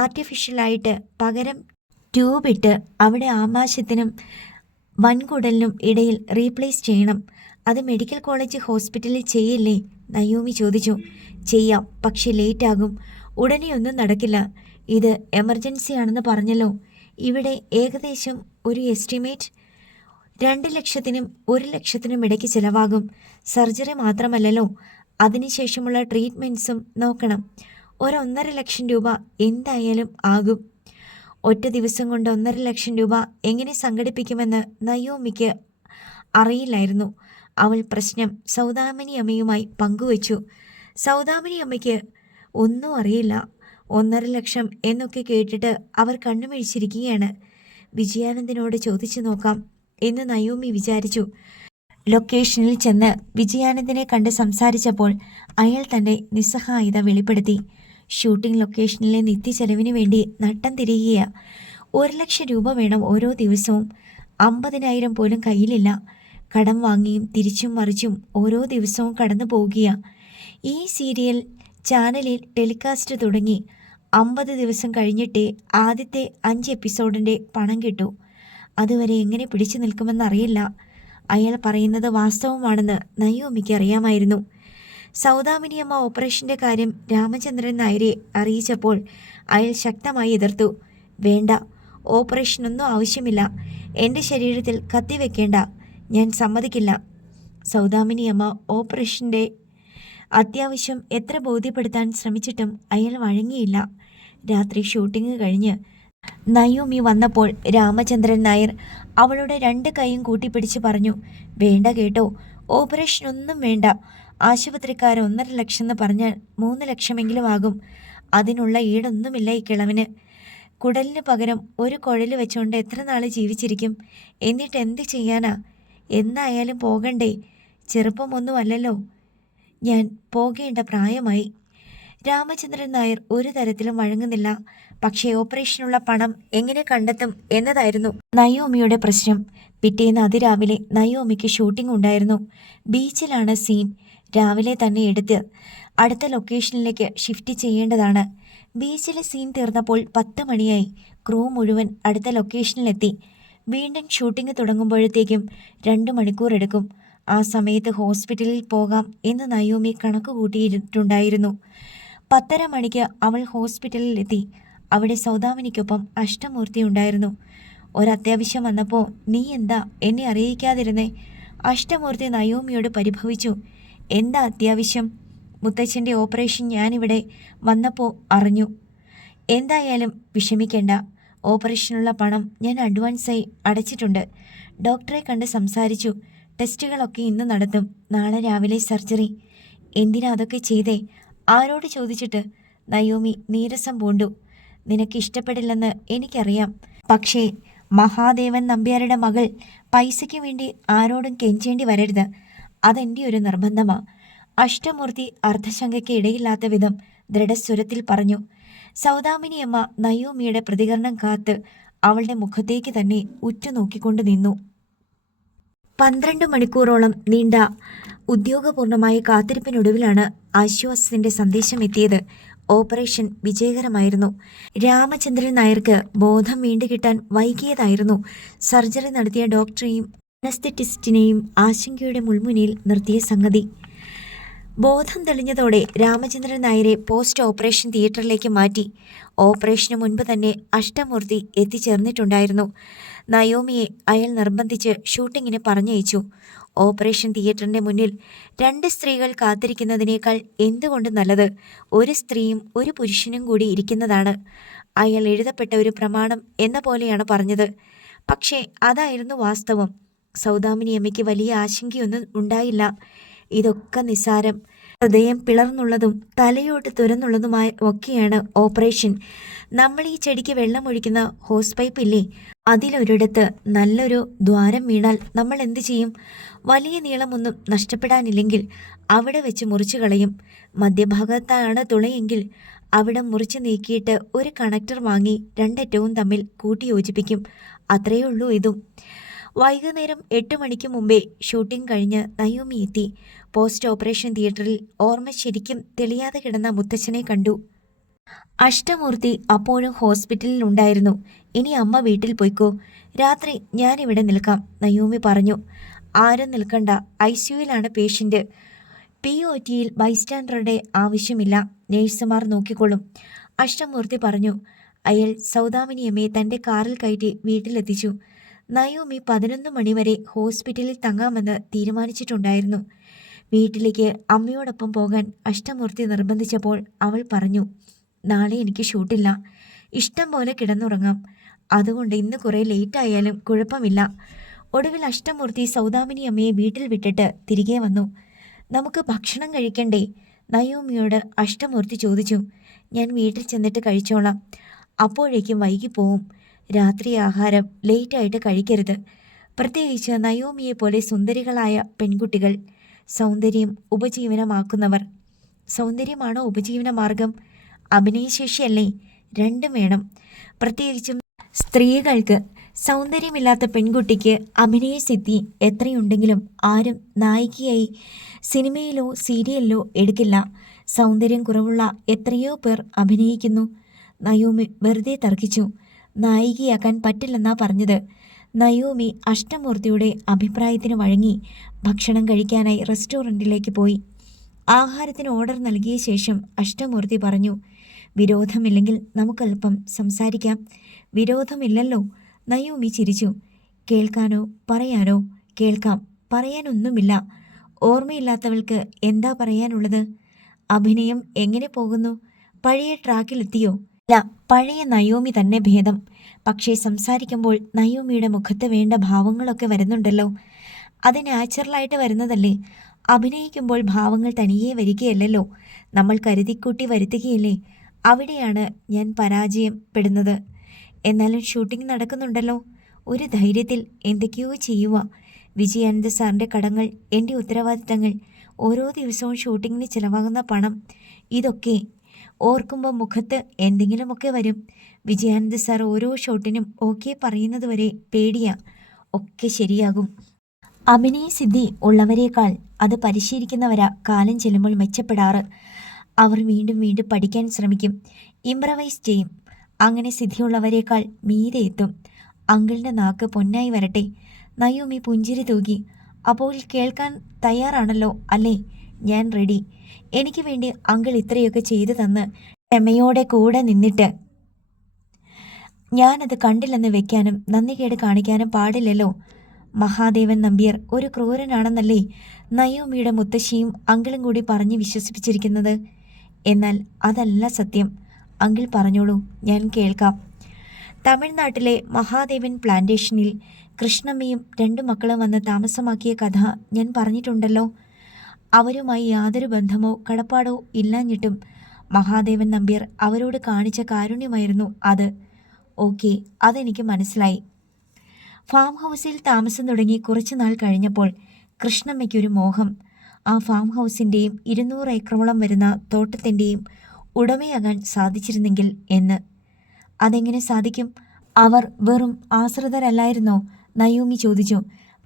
ആർട്ടിഫിഷ്യലായിട്ട് പകരം ട്യൂബിട്ട് അവിടെ ആമാശയത്തിനും വൻകുടലിനും ഇടയിൽ റീപ്ലേസ് ചെയ്യണം. അത് മെഡിക്കൽ കോളേജ് ഹോസ്പിറ്റലിൽ ചെയ്യില്ലേ? നയോമി ചോദിച്ചു. ചെയ്യാം, പക്ഷെ ലേറ്റാകും. ഉടനെയൊന്നും നടക്കില്ല. ഇത് എമർജൻസി ആണെന്ന് പറഞ്ഞല്ലോ. ഇവിടെ ഏകദേശം ഒരു എസ്റ്റിമേറ്റ് 2 ലക്ഷത്തിനും 1 ലക്ഷത്തിനും ഇടയ്ക്ക് ചിലവാകും. സർജറി മാത്രമല്ലല്ലോ, അതിനുശേഷമുള്ള ട്രീറ്റ്മെൻറ്റ്സും നോക്കണം. 1.5 ലക്ഷം രൂപ എന്തായാലും ആകും. ഒറ്റ ദിവസം കൊണ്ട് 1.5 ലക്ഷം രൂപ എങ്ങനെ സംഘടിപ്പിക്കുമെന്ന് നയോമിക്ക് അറിയില്ലായിരുന്നു. അവൾ പ്രശ്നം സൗദാമിനി അമ്മയുമായി പങ്കുവച്ചു. സൗദാമിനി അമ്മയ്ക്ക് ഒന്നും അറിയില്ല. 1.5 ലക്ഷം എന്നൊക്കെ കേട്ടിട്ട് അവർ കണ്ണുമിഴിച്ചിരിക്കുകയാണ്. വിജയാനന്ദനോട് ചോദിച്ചു നോക്കാം എന്ന് നയോമി വിചാരിച്ചു. ലൊക്കേഷനിൽ ചെന്ന് വിജയാനന്ദനെ കണ്ട് സംസാരിച്ചപ്പോൾ അയാൾ തൻ്റെ നിസ്സഹായത വെളിപ്പെടുത്തി. ഷൂട്ടിംഗ് ലൊക്കേഷനിലെ നിത്യച്ചെലവിന് വേണ്ടി നട്ടം തിരിയുകയാണ്. 1 ലക്ഷം രൂപ വേണം ഓരോ ദിവസവും. 50,000 പോലും കയ്യിലില്ല. കടം വാങ്ങിയും തിരിച്ചും മറിച്ചും ഓരോ ദിവസവും കടന്നു പോവുകയാണ്. ഈ സീരിയൽ ചാനലിൽ ടെലികാസ്റ്റ് തുടങ്ങി 50 ദിവസം കഴിഞ്ഞിട്ടേ ആദ്യത്തെ 5 എപ്പിസോഡിൻ്റെ പണം കിട്ടൂ. അതുവരെ എങ്ങനെ പിടിച്ചു നിൽക്കുമെന്നറിയില്ല. അയാൾ പറയുന്നത് വാസ്തവമാണെന്ന് നയോമിക്ക് അറിയാമായിരുന്നു. സൗദാമിനിയമ്മ ഓപ്പറേഷൻ്റെ കാര്യം രാമചന്ദ്രൻ നായരെ അറിയിച്ചപ്പോൾ അയാൾ ശക്തമായി എതിർത്തു. വേണ്ട, ഓപ്പറേഷനൊന്നും ആവശ്യമില്ല. എൻ്റെ ശരീരത്തിൽ കത്തിവെക്കേണ്ട, ഞാൻ സമ്മതിക്കില്ല. സൗദാമിനിയമ്മ ഓപ്പറേഷൻ്റെ അത്യാവശ്യം എത്ര ബോധ്യപ്പെടുത്താൻ ശ്രമിച്ചിട്ടും അയാൾ വഴങ്ങിയില്ല. രാത്രി ഷൂട്ടിംഗ് കഴിഞ്ഞ് നയോമി വന്നപ്പോൾ രാമചന്ദ്രൻ നായർ അവളുടെ 2 കൈയും കൂട്ടിപ്പിടിച്ച് പറഞ്ഞു. വേണ്ട കേട്ടോ, ഓപ്പറേഷനൊന്നും വേണ്ട. ആശുപത്രിക്കാർ 1.5 ലക്ഷം എന്ന് പറഞ്ഞാൽ 3 ലക്ഷമെങ്കിലും ആകും. അതിനുള്ള ഈടൊന്നുമില്ല ഈ കിളവിന്. കുടലിന് പകരം ഒരു കുഴൽ വെച്ചുകൊണ്ട് എത്ര നാൾ ജീവിച്ചിരിക്കും? എന്നിട്ട് എന്ത് ചെയ്യാനാ? എന്നായാലും പോകണ്ടേ? ചെറുപ്പമൊന്നുമല്ലല്ലോ. ഞാൻ പോകേണ്ട പ്രായമായി. രാമചന്ദ്രൻ നായർ ഒരു തരത്തിലും വഴങ്ങുന്നില്ല. പക്ഷേ ഓപ്പറേഷനുള്ള പണം എങ്ങനെ കണ്ടെത്തും എന്നതായിരുന്നു നയോമിയുടെ പ്രശ്നം. പിറ്റേന്ന് അതിരാവിലെ നയോമിക്ക് ഷൂട്ടിംഗ് ഉണ്ടായിരുന്നു. ബീച്ചിലാണ് സീൻ. രാവിലെ തന്നെ എടുത്ത് അടുത്ത ലൊക്കേഷനിലേക്ക് ഷിഫ്റ്റ് ചെയ്യേണ്ടതാണ്. ബീച്ചിലെ സീൻ തീർന്നപ്പോൾ 10 മണിയായി. ക്രൂ മുഴുവൻ അടുത്ത ലൊക്കേഷനിലെത്തി. വീണ്ടും ഷൂട്ടിംഗ് തുടങ്ങുമ്പോഴത്തേക്കും 2 മണിക്കൂർ എടുക്കും. ആ സമയത്ത് ഹോസ്പിറ്റലിൽ പോകാം എന്ന് നയോമി കണക്ക് കൂട്ടിയിട്ടുണ്ടായിരുന്നു. 10:30 മണിക്ക് അവൾ ഹോസ്പിറ്റലിലെത്തി. അവിടെ സൗദാമിനിക്കൊപ്പം അഷ്ടമൂർത്തി ഉണ്ടായിരുന്നു. ഒരത്യാവശ്യം വന്നപ്പോൾ നീ എന്താ എന്നെ അറിയിക്കാതിരുന്നേ? അഷ്ടമൂർത്തി നയോമിയോട് പരിഭവിച്ചു. എന്താ അത്യാവശ്യം? മുത്തച്ഛൻ്റെ ഓപ്പറേഷൻ ഞാനിവിടെ വന്നപ്പോൾ അറിഞ്ഞു. എന്തായാലും വിഷമിക്കേണ്ട. ഓപ്പറേഷനുള്ള പണം ഞാൻ അഡ്വാൻസായി അടച്ചിട്ടുണ്ട്. ഡോക്ടറെ കണ്ട് സംസാരിച്ചു. ടെസ്റ്റുകളൊക്കെ ഇന്ന് നടത്തും. നാളെ രാവിലെ സർജറി. എന്തിനാ അതൊക്കെ ചെയ്തേ? ആരോട് ചോദിച്ചിട്ട്? നയോമി നീരസം പൂണ്ടു. നിനക്ക് ഇഷ്ടപ്പെടില്ലെന്ന് എനിക്കറിയാം. പക്ഷേ മഹാദേവൻ നമ്പ്യാരുടെ മകൾ പൈസയ്ക്ക് വേണ്ടി ആരോടും കെഞ്ചേണ്ടി വരരുത്. അതെൻ്റെ ഒരു നിർബന്ധമാ. അഷ്ടമൂർത്തി അർദ്ധശങ്കയ്ക്ക് ഇടയില്ലാത്ത വിധം ദൃഢസ്വരത്തിൽ പറഞ്ഞു. സൗദാമിനിയമ്മ നയോമിയുടെ പ്രതികരണം കാത്ത് അവളുടെ മുഖത്തേക്ക് തന്നെ ഉറ്റുനോക്കിക്കൊണ്ട് നിന്നു. 12 മണിക്കൂറോളം നീണ്ട ഉദ്യോഗപൂർണമായ കാത്തിരിപ്പിനൊടുവിലാണ് ആശ്വാസത്തിന്റെ സന്ദേശം എത്തിയത്. ഓപ്പറേഷൻ വിജയകരമായിരുന്നു. രാമചന്ദ്രൻ നായർക്ക് ബോധം വീണ്ടുകിട്ടാൻ വൈകിയതായിരുന്നു സർജറി നടത്തിയ ഡോക്ടറെയും അനസ്തെറ്റിസ്റ്റിനെയും ആശങ്കയുടെ മുൾമുനയിൽ നിർത്തിയ സംഗതി. ബോധം തെളിഞ്ഞതോടെ രാമചന്ദ്രൻ നായരെ പോസ്റ്റ് ഓപ്പറേഷൻ തിയേറ്ററിലേക്ക് മാറ്റി. ഓപ്പറേഷന് മുൻപ് തന്നെ അഷ്ടമൂർത്തി എത്തിച്ചേർന്നിട്ടുണ്ടായിരുന്നു. നയോമിയെ അയാൾ നിർബന്ധിച്ച് ഷൂട്ടിങ്ങിന് പറഞ്ഞയച്ചു. ഓപ്പറേഷൻ തിയേറ്ററിന്റെ മുന്നിൽ 2 സ്ത്രീകൾ കാത്തിരിക്കുന്നതിനേക്കാൾ എന്തുകൊണ്ട് നല്ലത് ഒരു സ്ത്രീയും ഒരു പുരുഷനും കൂടി ഇരിക്കുന്നതാണ്. അയാൾ എഴുതപ്പെട്ട ഒരു പ്രമാണം എന്ന പോലെയാണ് പറഞ്ഞത്. പക്ഷേ അതായിരുന്നു വാസ്തവം. സൗദാമിനിയമ്മയ്ക്ക് വലിയ ആശങ്കയൊന്നും ഉണ്ടായില്ല. ഇതൊക്കെ നിസ്സാരം. ഹൃദയം പിളർന്നുള്ളതും തലയോട്ട് തുരന്നുള്ളതുമായ ഒക്കെയാണ് ഓപ്പറേഷൻ. നമ്മൾ ഈ ചെടിക്ക് വെള്ളമൊഴിക്കുന്ന ഹോസ് പൈപ്പ് ഇല്ലേ, അതിലൊരിടത്ത് നല്ലൊരു ദ്വാരം വീണാൽ നമ്മൾ എന്തു ചെയ്യും? വലിയ നീളമൊന്നും നഷ്ടപ്പെടാനില്ലെങ്കിൽ അവിടെ വെച്ച് മുറിച്ചു കളയും. മധ്യഭാഗത്താണ് തുളയെങ്കിൽ അവിടെ മുറിച്ചു നീക്കിയിട്ട് ഒരു കണക്ടർ വാങ്ങി 2 അറ്റവും തമ്മിൽ കൂട്ടിയോജിപ്പിക്കും. അത്രയേ ഉള്ളൂ ഇതും. വൈകുന്നേരം 8 മണിക്ക് മുമ്പേ ഷൂട്ടിംഗ് കഴിഞ്ഞ് നയോമി എത്തി. പോസ്റ്റ് ഓപ്പറേഷൻ തിയേറ്ററിൽ ഓർമ്മ ശരിക്കും തെളിയാതെ കിടന്ന മുത്തച്ഛനെ കണ്ടു. അഷ്ടമൂർത്തി അപ്പോഴും ഹോസ്പിറ്റലിൽ ഉണ്ടായിരുന്നു. ഇനി അമ്മ വീട്ടിൽ പോയിക്കോ, രാത്രി ഞാനിവിടെ നിൽക്കാം, നയോമി പറഞ്ഞു. ആരും നിൽക്കണ്ട, ICUവിലാണ് പേഷ്യൻ്റ്. POTയിൽ ബൈസ്റ്റാൻഡറുടെ ആവശ്യമില്ല, നേഴ്സുമാർ നോക്കിക്കൊള്ളും, അഷ്ടമൂർത്തി പറഞ്ഞു. അയാൾ സൗദാമിനിയമ്മയെ തൻ്റെ കാറിൽ കയറ്റി വീട്ടിലെത്തിച്ചു. നയോമി 11 മണിവരെ ഹോസ്പിറ്റലിൽ തങ്ങാമെന്ന് തീരുമാനിച്ചിട്ടുണ്ടായിരുന്നു. വീട്ടിലേക്ക് അമ്മയോടൊപ്പം പോകാൻ അഷ്ടമൂർത്തി നിർബന്ധിച്ചപ്പോൾ അവൾ പറഞ്ഞു, നാളെ എനിക്ക് ഷൂട്ടില്ല, ഇഷ്ടം പോലെ കിടന്നുറങ്ങാം, അതുകൊണ്ട് ഇന്ന് കുറേ ലേറ്റായാലും കുഴപ്പമില്ല. ഒടുവിൽ അഷ്ടമൂർത്തി സൗദാമിനിയമ്മയെ വീട്ടിൽ വിട്ടിട്ട് തിരികെ വന്നു. നമുക്ക് ഭക്ഷണം കഴിക്കണ്ടേ? നയോമിയോട് അഷ്ടമൂർത്തി ചോദിച്ചു. ഞാൻ വീട്ടിൽ ചെന്നിട്ട് കഴിച്ചോളാം, അപ്പോഴേക്കും വൈകിപ്പോവും. രാത്രി ആഹാരം ലേറ്റായിട്ട് കഴിക്കരുത്, പ്രത്യേകിച്ച് നയോമിയെ പോലെ സുന്ദരികളായ പെൺകുട്ടികൾ. സൗന്ദര്യം ഉപജീവനമാക്കുന്നവർ. സൗന്ദര്യമാണോ ഉപജീവനമാർഗം? അഭിനയശേഷിയല്ലേ? രണ്ടും വേണം. പ്രത്യേകിച്ചും സ്ത്രീകൾക്ക്. സൗന്ദര്യമില്ലാത്ത പെൺകുട്ടിക്ക് അഭിനയസിദ്ധി എത്രയുണ്ടെങ്കിലും ആരും നായികയായി സിനിമയിലോ സീരിയലിലോ എടുക്കില്ല. സൗന്ദര്യം കുറവുള്ള എത്രയോ പേർ അഭിനയിക്കുന്നു. നയോമി വെറുതെ തർക്കിച്ചു. നായികയാക്കാൻ പറ്റില്ലെന്നാ പറഞ്ഞത്. നയോമി അഷ്ടമൂർത്തിയുടെ അഭിപ്രായത്തിന് വഴങ്ങി ഭക്ഷണം കഴിക്കാനായി റെസ്റ്റോറൻറ്റിലേക്ക് പോയി. ആഹാരത്തിന് ഓർഡർ നൽകിയ ശേഷം അഷ്ടമൂർത്തി പറഞ്ഞു, വിരോധമില്ലെങ്കിൽ നമുക്കല്പം സംസാരിക്കാം. വിരോധമില്ലല്ലോ? നയോമി ചിരിച്ചു. കേൾക്കാനോ പറയാനോ? കേൾക്കാം, പറയാനൊന്നുമില്ല. ഓർമ്മയില്ലാത്തവൾക്ക് എന്താ പറയാനുള്ളത്? അഭിനയം എങ്ങനെ പോകുന്നു? പഴയ ട്രാക്കിലെത്തിയോ? ഇല്ല, പഴയ നയോമി തന്നെ ഭേദം. പക്ഷേ സംസാരിക്കുമ്പോൾ നയോമിയുടെ മുഖത്ത് വേണ്ട ഭാവങ്ങളൊക്കെ വരുന്നുണ്ടല്ലോ. അത് നാച്ചുറലായിട്ട് വരുന്നതല്ലേ. അഭിനയിക്കുമ്പോൾ ഭാവങ്ങൾ തനിയെ വരികയല്ലല്ലോ, നമ്മൾ കരുതിക്കൂട്ടി വരുത്തുകയല്ലേ. അവിടെയാണ് ഞാൻ പരാജയപ്പെടുന്നത്. എന്നാലും ഷൂട്ടിംഗ് നടക്കുന്നുണ്ടല്ലോ. ഒരു ധൈര്യത്തിൽ എന്തൊക്കെയോ ചെയ്യുക. വിജയാനന്ദ സാറിൻ്റെ കടങ്ങൾ, എൻ്റെ ഉത്തരവാദിത്തങ്ങൾ, ഓരോ ദിവസവും ഷൂട്ടിങ്ങിന് ചിലവാകുന്ന പണം, ഇതൊക്കെ ഓർക്കുമ്പോൾ മുഖത്ത് എന്തെങ്കിലുമൊക്കെ വരും. വിജയാനന്ദ സാർ ഓരോ ഷോട്ടിനും ഓക്കെ പറയുന്നത് വരെ പേടിയാ. ഒക്കെ ശരിയാകും. അഭിനയസിദ്ധി ഉള്ളവരേക്കാൾ അത് പരിശീലിക്കുന്നവരാ കാലം ചെല്ലുമ്പോൾ മെച്ചപ്പെടാറ്. അവർ വീണ്ടും വീണ്ടും പഠിക്കാൻ ശ്രമിക്കും, ഇംപ്രവൈസ് ചെയ്യും. അങ്ങനെ സിദ്ധിയുള്ളവരേക്കാൾ മീതെ എത്തും. അങ്കിളിൻ്റെ നാക്ക് പൊന്നായി വരട്ടെ. നയോമി പുഞ്ചിരി തൂകി. അപ്പോൾ കേൾക്കാൻ തയ്യാറാണല്ലോ അല്ലേ? ഞാൻ റെഡി. എനിക്ക് വേണ്ടി അങ്കിൾ ഇത്രയൊക്കെ ചെയ്തു തന്ന് ക്ഷമയോടെ കൂടെ നിന്നിട്ട് ഞാനത് കണ്ടില്ലെന്ന് വെക്കാനും നന്ദികേട് കാണിക്കാനും പാടില്ലല്ലോ. മഹാദേവൻ നമ്പ്യാർ ഒരു ക്രൂരനാണെന്നല്ലേ നയോമിയുടെ മുത്തശ്ശിയും അങ്കിളും കൂടി പറഞ്ഞ് വിശ്വസിപ്പിച്ചിരിക്കുന്നത്? എന്നാൽ അതല്ല സത്യം. അങ്കിൾ പറഞ്ഞോളൂ, ഞാൻ കേൾക്കാം. തമിഴ്നാട്ടിലെ മഹാദേവൻ പ്ലാന്റേഷനിൽ കൃഷ്ണമ്മയും 2 മക്കളും വന്ന് താമസമാക്കിയ കഥ ഞാൻ പറഞ്ഞിട്ടുണ്ടല്ലോ. അവരുമായി യാതൊരു ബന്ധമോ കടപ്പാടോ ഇല്ലാഞ്ഞിട്ടും മഹാദേവൻ നമ്പ്യാർ അവരോട് കാണിച്ച കാരുണ്യമായിരുന്നു അത്. ഓക്കെ, അതെനിക്ക് മനസ്സിലായി. ഫാം ഹൗസിൽ താമസം തുടങ്ങി കുറച്ചു നാൾ കഴിഞ്ഞപ്പോൾ കൃഷ്ണമ്മയ്ക്കൊരു മോഹം. ആ ഫാം ഹൗസിൻ്റെയും 200 ഏക്കറോളം വരുന്ന തോട്ടത്തിൻ്റെയും ഉടമയാകാൻ സാധിച്ചിരുന്നെങ്കിൽ എന്ന്. അതെങ്ങനെ സാധിക്കും? അവർ വെറും ആശ്രിതരല്ലായിരുന്നോ? നയോമി ചോദിച്ചു.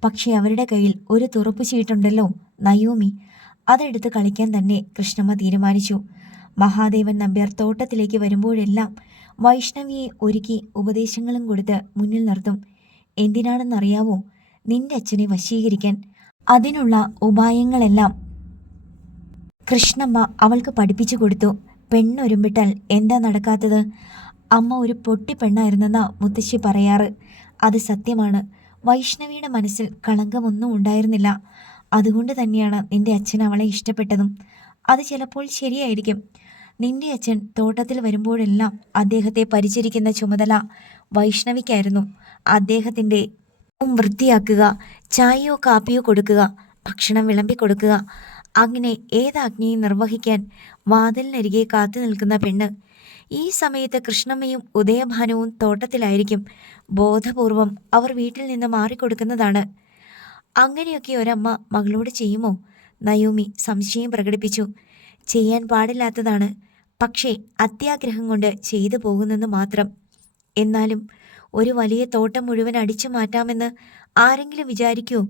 പക്ഷേ അവരുടെ കയ്യിൽ ഒരു തുറപ്പ് ചീട്ടുണ്ടല്ലോ നയോമി. അതെടുത്ത് കളിക്കാൻ തന്നെ കൃഷ്ണമ്മ തീരുമാനിച്ചു. മഹാദേവൻ നമ്പ്യാർ തോട്ടത്തിലേക്ക് വരുമ്പോഴെല്ലാം വൈഷ്ണവിയെ ഒരുക്കി ഉപദേശങ്ങളും കൊടുത്ത് മുന്നിൽ നിർത്തും. എന്തിനാണെന്നറിയാവോ? നിന്റെ അച്ഛനെ വശീകരിക്കാൻ. അതിനുള്ള ഉപായങ്ങളെല്ലാം കൃഷ്ണമ്മ അവൾക്ക് പഠിപ്പിച്ചു കൊടുത്തു. പെണ്ണൊരുമ്പിട്ടാൽ എന്താ നടക്കാത്തത്? അമ്മ ഒരു പൊട്ടി പെണ്ണായിരുന്നെന്നാ മുത്തശ്ശി പറയാറ്. അത് സത്യമാണ്. വൈഷ്ണവിയുടെ മനസ്സിൽ കളങ്കമൊന്നും ഉണ്ടായിരുന്നില്ല. അതുകൊണ്ട് തന്നെയാണ് നിന്റെ അച്ഛൻ അവളെ ഇഷ്ടപ്പെട്ടതും. അത് ചിലപ്പോൾ ശരിയായിരിക്കും. നിന്റെ അച്ഛൻ തോട്ടത്തിൽ വരുമ്പോഴെല്ലാം അദ്ദേഹത്തെ പരിചരിക്കുന്ന ചുമതല വൈഷ്ണവിക്കായിരുന്നു. അദ്ദേഹത്തിൻ്റെ വൃത്തിയാക്കുക, ചായയോ കാപ്പിയോ കൊടുക്കുക, ഭക്ഷണം വിളമ്പി കൊടുക്കുക, അങ്ങനെ ഏതാജ്ഞയും നിർവഹിക്കാൻ വാതിലിനരികെ കാത്തു നിൽക്കുന്ന പെണ്ണ്. ഈ സമയത്ത് കൃഷ്ണമ്മയും ഉദയഭാനുവും തോട്ടത്തിലായിരിക്കും. ബോധപൂർവം അവർ വീട്ടിൽ നിന്ന് മാറിക്കൊടുക്കുന്നതാണ്. അങ്ങനെയൊക്കെ ഒരമ്മ മകളോട് ചെയ്യുമോ? നയോമി സംശയം പ്രകടിപ്പിച്ചു. ചെയ്യാൻ പാടില്ലാത്തതാണ്, പക്ഷേ അത്യാഗ്രഹം കൊണ്ട് ചെയ്തു പോകുന്നെന്ന് മാത്രം. എന്നാലും ഒരു വലിയ തോട്ടം മുഴുവൻ അടിച്ചു മാറ്റാമെന്ന് ആരെങ്കിലും വിചാരിക്കുമോ?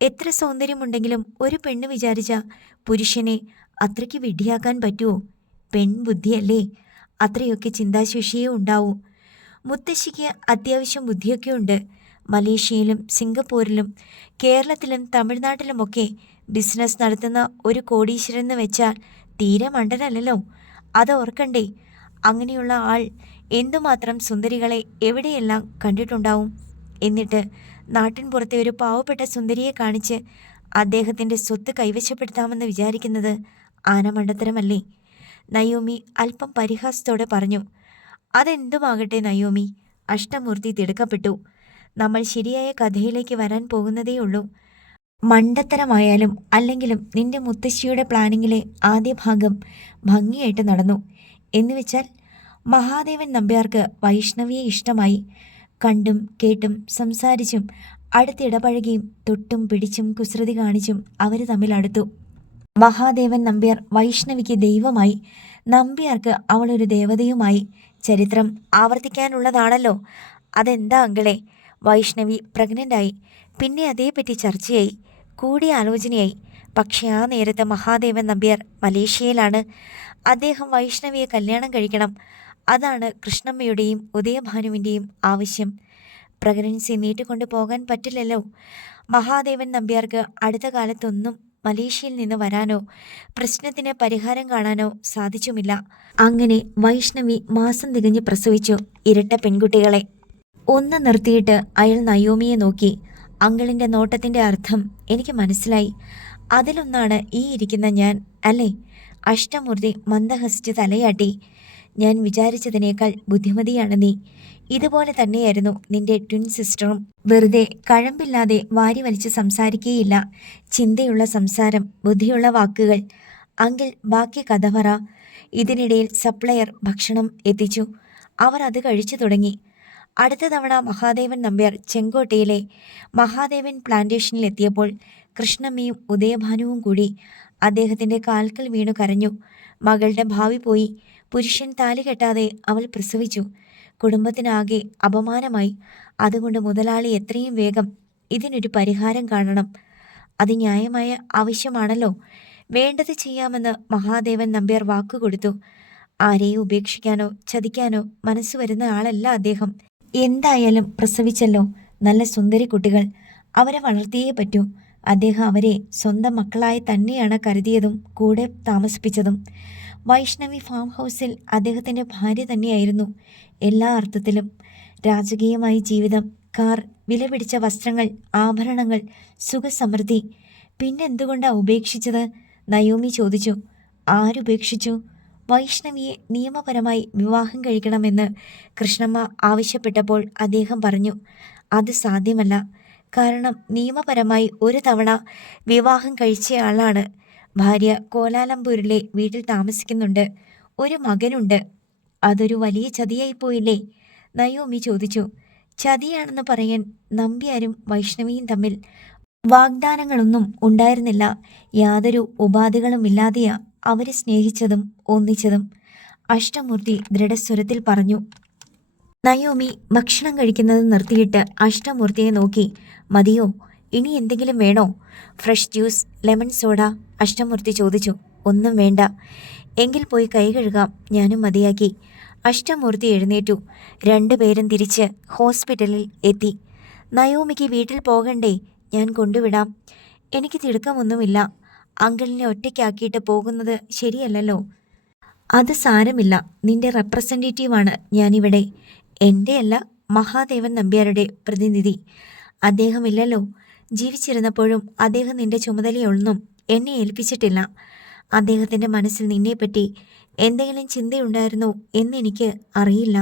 എത്ര സൗന്ദര്യമുണ്ടെങ്കിലും ഒരു പെണ്ണ് വിചാരിച്ച പുരുഷനെ അത്രയ്ക്ക് വിഡ്ഢിയാക്കാൻ പറ്റുമോ? പെൺബുദ്ധിയല്ലേ, അത്രയൊക്കെ ചിന്താശേഷിയേ ഉണ്ടാവൂ. മുത്തശ്ശിക്ക് അത്യാവശ്യം ബുദ്ധിയൊക്കെ ഉണ്ട്. മലേഷ്യയിലും സിംഗപ്പൂരിലും കേരളത്തിലും തമിഴ്നാട്ടിലുമൊക്കെ ബിസിനസ് നടത്തുന്ന ഒരു കോടീശ്വരനെന്ന് വെച്ചാൽ തീരെ മണ്ടനല്ലല്ലോ. അത് ഓർക്കണ്ടേ? അങ്ങനെയുള്ള ആൾ എന്തുമാത്രം സുന്ദരികളെ എവിടെയെല്ലാം കണ്ടിട്ടുണ്ടാവും. എന്നിട്ട് നാട്ടിൻ പുറത്തെ ഒരു പാവപ്പെട്ട സുന്ദരിയെ കാണിച്ച് അദ്ദേഹത്തിൻ്റെ സ്വത്ത് കൈവശപ്പെടുത്താമെന്ന് വിചാരിക്കുന്നത് ആനമണ്ടത്തരമല്ലേ? നയോമി അല്പം പരിഹാസത്തോടെ പറഞ്ഞു. അതെന്തുമാകട്ടെ നയോമി, അഷ്ടമൂർത്തി തിടുക്കപ്പെട്ടു. നമ്മൾ ശരിയായ കഥയിലേക്ക് വരാൻ പോകുന്നതേയുള്ളൂ. മണ്ടത്തരമായാലും അല്ലെങ്കിലും നിന്റെ മുത്തശ്ശിയുടെ പ്ലാനിങ്ങിലെ ആദ്യ ഭാഗം ഭംഗിയായിട്ട് നടന്നു. എന്നുവെച്ചാൽ മഹാദേവൻ നമ്പ്യാർക്ക് വൈഷ്ണവിയെ ഇഷ്ടമായി. കണ്ടും കേട്ടും സംസാരിച്ചും അടുത്തിടപഴകിയും തൊട്ടും പിടിച്ചും കുസൃതി കാണിച്ചും അവർ തമ്മിൽ അടുത്തു. മഹാദേവൻ നമ്പ്യാർ വൈഷ്ണവിക്ക് ദൈവമായി. നമ്പ്യാർക്ക് അവളൊരു ദേവതയുമായി. ചരിത്രം ആവർത്തിക്കാനുള്ളതാണല്ലോ. അതെന്താ അങ്കിളെ? വൈഷ്ണവി പ്രഗ്നൻ്റായി. പിന്നെ അതേപ്പറ്റി ചർച്ചയായി, കൂടിയ ആലോചനയായി. പക്ഷേ ആ നേരത്തെ മഹാദേവൻ നമ്പ്യാർ മലേഷ്യയിലാണ്. അദ്ദേഹം വൈഷ്ണവിയെ കല്യാണം കഴിക്കണം. അതാണ് കൃഷ്ണമ്മയുടെയും ഉദയഭാനുവിൻ്റെയും ആവശ്യം. പ്രഗ്നൻസി നീട്ടിക്കൊണ്ടു പോകാൻ പറ്റില്ലല്ലോ. മഹാദേവൻ നമ്പ്യാർക്ക് അടുത്ത കാലത്തൊന്നും മലേഷ്യയിൽ നിന്ന് വരാനോ പ്രശ്നത്തിന് പരിഹാരം കാണാനോ സാധിച്ചുമില്ല. അങ്ങനെ വൈഷ്ണവി മാസം തികഞ്ഞ് പ്രസവിച്ചു ഇരട്ട പെൺകുട്ടികളെ. ഒന്ന് നിർത്തിയിട്ട് അയാൾ നയോമിയെ നോക്കി. അങ്കിളിൻ്റെ നോട്ടത്തിൻ്റെ അർത്ഥം എനിക്ക് മനസ്സിലായി. അതിലൊന്നാണ് ഈ ഇരിക്കുന്ന ഞാൻ, അല്ലേ? അഷ്ടമൂർത്തി മന്ദഹസിച്ച് തലയാട്ടി. ഞാൻ വിചാരിച്ചതിനേക്കാൾ ബുദ്ധിമതിയാണ് നീ. ഇതുപോലെ തന്നെയായിരുന്നു നിന്റെ ട്വിൻ സിസ്റ്ററും. വെറുതെ കഴമ്പില്ലാതെ വാരി വലിച്ച് സംസാരിക്കുകയില്ല. ചിന്തയുള്ള സംസാരം, ബുദ്ധിയുള്ള വാക്കുകൾ. അങ്കിൾ ബാക്കി കഥ പറ. ഇതിനിടയിൽ സപ്ലയർ ഭക്ഷണം എത്തിച്ചു. അവർ അത് കഴിച്ചു തുടങ്ങി. അടുത്ത തവണ മഹാദേവൻ നമ്പ്യാർ ചെങ്കോട്ടയിലെ മഹാദേവൻ പ്ലാന്റേഷനിൽ എത്തിയപ്പോൾ കൃഷ്ണമ്മയും ഉദയഭാനുവും കൂടി അദ്ദേഹത്തിൻ്റെ കാൽക്കൽ വീണു കരഞ്ഞു. മകളുടെ ഭാവി പോയി. പുരുഷൻ താലി കെട്ടാതെ അവൾ പ്രസവിച്ചു. കുടുംബത്തിനാകെ അപമാനമായി. അതുകൊണ്ട് മുതലാളി എത്രയും വേഗം ഇതിനൊരു പരിഹാരം കാണണം. അത് ന്യായമായ ആവശ്യമാണല്ലോ. വേണ്ടത് ചെയ്യാമെന്ന് മഹാദേവൻ നമ്പ്യാർ വാക്കുകൊടുത്തു. ആരെയും ഉപേക്ഷിക്കാനോ ചതിക്കാനോ മനസ്സ് വരുന്ന ആളല്ല അദ്ദേഹം. എന്തായാലും പ്രസവിച്ചല്ലോ, നല്ല സുന്ദരി കുട്ടികൾ. അവരെ വളർത്തിയേ പറ്റൂ. അദ്ദേഹം അവരെ സ്വന്തം മക്കളായി തന്നെയാണ് കരുതിയതും കൂടെ താമസിപ്പിച്ചതും. വൈഷ്ണവി ഫാം ഹൗസിൽ അദ്ദേഹത്തിൻ്റെ ഭാര്യ തന്നെയായിരുന്നു എല്ലാ അർത്ഥത്തിലും. രാജകീയമായ ജീവിതം, കാർ, വിലപിടിച്ച വസ്ത്രങ്ങൾ, ആഭരണങ്ങൾ, സുഖസമൃദ്ധി. പിന്നെന്തുകൊണ്ടാണ് ഉപേക്ഷിച്ചത്? നയോമി ചോദിച്ചു. ആരുപേക്ഷിച്ചു? വൈഷ്ണവിയെ നിയമപരമായി വിവാഹം കഴിക്കണമെന്ന് കൃഷ്ണമ്മ ആവശ്യപ്പെട്ടപ്പോൾ അദ്ദേഹം പറഞ്ഞു, അത് സാധ്യമല്ല. കാരണം നിയമപരമായി ഒരു തവണ വിവാഹം കഴിച്ചയാളാണ്. ഭാര്യ കോലാലംപൂരിലെ വീട്ടിൽ താമസിക്കുന്നുണ്ട്. ഒരു മകനുണ്ട്. അതൊരു വലിയ ചതിയായിപ്പോയില്ലേ? നയോമി ചോദിച്ചു. ചതിയാണെന്ന് പറയാൻ നമ്പ്യാരും വൈഷ്ണവിയും തമ്മിൽ വാഗ്ദാനങ്ങളൊന്നും ഉണ്ടായിരുന്നില്ല. യാതൊരു ഉപാധികളുമില്ലാതെയാ അവരെ സ്നേഹിച്ചതും ഒന്നിച്ചതും, അഷ്ടമൂർത്തി ദൃഢസ്വരത്തിൽ പറഞ്ഞു. നയോമി ഭക്ഷണം കഴിക്കുന്നത് നിർത്തിയിട്ട് അഷ്ടമൂർത്തിയെ നോക്കി. മതിയോ? ഇനി എന്തെങ്കിലും വേണോ? Fresh juice, lemon soda? Ashtamoorthy ചോദിച്ചു. ഒന്നും വേണ്ട. എങ്കിൽ പോയി കൈ കഴുകാം. ഞാനും മതിയാക്കി. അഷ്ടമൂർത്തി എഴുന്നേറ്റു. രണ്ടുപേരും തിരിച്ച് ഹോസ്പിറ്റലിൽ എത്തി. നയോമിക്ക് വീട്ടിൽ പോകണ്ടേ? ഞാൻ കൊണ്ടുവിടാം. എനിക്ക് തിടുക്കമൊന്നുമില്ല. അങ്കിളിനെ ഒറ്റയ്ക്കാക്കിയിട്ട് പോകുന്നത് ശരിയല്ലല്ലോ. അത് സാരമില്ല. നിന്റെ റെപ്രസെൻറ്റേറ്റീവാണ് ഞാനിവിടെ. എൻ്റെയല്ല, മഹാദേവൻ നമ്പ്യാരുടെ പ്രതിനിധി. അദ്ദേഹമില്ലല്ലോ. ജീവിച്ചിരുന്നപ്പോഴും അദ്ദേഹം നിന്റെ ചുമതലയൊന്നും എന്നെ ഏൽപ്പിച്ചിട്ടില്ല. അദ്ദേഹത്തിൻ്റെ മനസ്സിൽ നിന്നെപ്പറ്റി എന്തെങ്കിലും ചിന്തയുണ്ടായിരുന്നോ എന്നെനിക്ക് അറിയില്ല.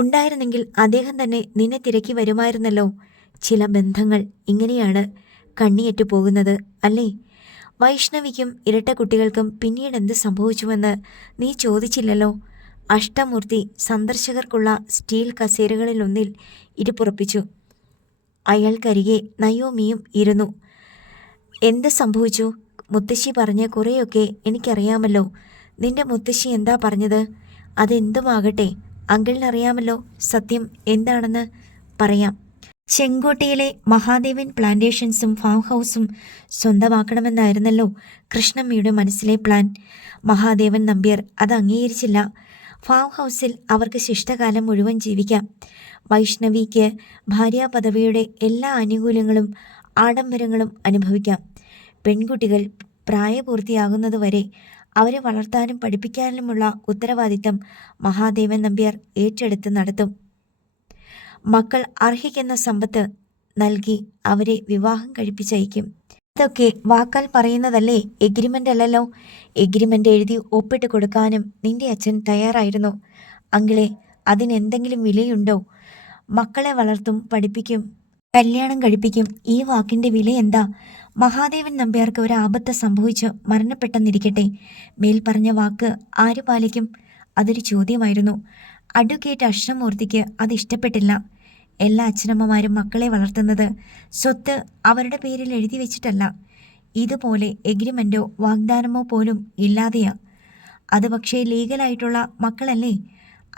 ഉണ്ടായിരുന്നെങ്കിൽ അദ്ദേഹം തന്നെ നിന്നെ തിരക്കി വരുമായിരുന്നല്ലോ. ചില ബന്ധങ്ങൾ ഇങ്ങനെയാണ് കണ്ണിയേറ്റു പോകുന്നത്, അല്ലേ? വൈഷ്ണവിക്കും ഇരട്ട കുട്ടികൾക്കും പിന്നീട് എന്ത് സംഭവിച്ചുവെന്ന് നീ ചോദിച്ചില്ലല്ലോ. അഷ്ടമൂർത്തി സന്ദർശകർക്കുള്ള സ്റ്റീൽ കസേരകളിലൊന്നിൽ ഇരിപ്പുറപ്പിച്ചു. അയാൾക്കരികെ നയോമിയും ഇരുന്നു. എന്ത് സംഭവിച്ചു? മുത്തശ്ശി പറഞ്ഞ കുറേയൊക്കെ എനിക്കറിയാമല്ലോ. നിന്റെ മുത്തശ്ശി എന്താ പറഞ്ഞത്? അതെന്തുമാകട്ടെ, അങ്കിളിനറിയാമല്ലോ സത്യം എന്താണെന്ന്. പറയാം. ചെങ്കോട്ടയിലെ മഹാദേവൻ പ്ലാന്റേഷൻസും ഫാം ഹൗസും സ്വന്തമാക്കണമെന്നായിരുന്നല്ലോ കൃഷ്ണമ്മയുടെ മനസ്സിലെ പ്ലാൻ. മഹാദേവൻ നമ്പ്യാർ അത് അംഗീകരിച്ചില്ല. ഫാം ഹൗസിൽ അവർക്ക് ശിഷ്ടകാലം മുഴുവൻ ജീവിക്കാം. വൈഷ്ണവിക്ക് ഭാര്യാപദവിയുടെ എല്ലാ ആനുകൂല്യങ്ങളും ആഡംബരങ്ങളും അനുഭവിക്കാം. പെൺകുട്ടികൾ പ്രായപൂർത്തിയാകുന്നതുവരെ അവരെ വളർത്താനും പഠിപ്പിക്കാനുമുള്ള ഉത്തരവാദിത്തം മഹാദേവൻ നമ്പ്യാർ ഏറ്റെടുത്ത് നടത്തും. മക്കൾ അർഹിക്കുന്ന സമ്പത്ത് നൽകി അവരെ വിവാഹം കഴിപ്പിച്ചയക്കും. ഇതൊക്കെ വാക്കാൽ പറയുന്നതല്ലേ, എഗ്രിമെൻ്റ് അല്ലല്ലോ. എഗ്രിമെൻ്റ് എഴുതി ഒപ്പിട്ട് കൊടുക്കാനും നിന്റെ അച്ഛൻ തയ്യാറായിരുന്നു. അങ്കിളെ, അതിനെന്തെങ്കിലും വിലയുണ്ടോ? മക്കളെ വളർത്തും, പഠിപ്പിക്കും, കല്യാണം കഴിപ്പിക്കും. ഈ വാക്കിൻ്റെ വില എന്താ? മഹാദേവൻ നമ്പ്യാർക്ക് ഒരു ആപത്ത് സംഭവിച്ച് മരണപ്പെട്ടെന്നിരിക്കട്ടെ, മേൽപ്പറഞ്ഞ വാക്ക് ആര് പാലിക്കും? അതൊരു ചോദ്യമായിരുന്നു. അഡ്വക്കേറ്റ് അഷ്ടമൂർത്തിക്ക് അത് ഇഷ്ടപ്പെട്ടില്ല. എല്ലാ അച്ഛനമ്മമാരും മക്കളെ വളർത്തുന്നത് സ്വത്ത് അവരുടെ പേരിൽ എഴുതി വെച്ചിട്ടല്ല. ഇതുപോലെ എഗ്രിമെൻറ്റോ വാഗ്ദാനമോ പോലും ഇല്ലാതെയാ. അത് പക്ഷേ ലീഗലായിട്ടുള്ള മക്കളല്ലേ.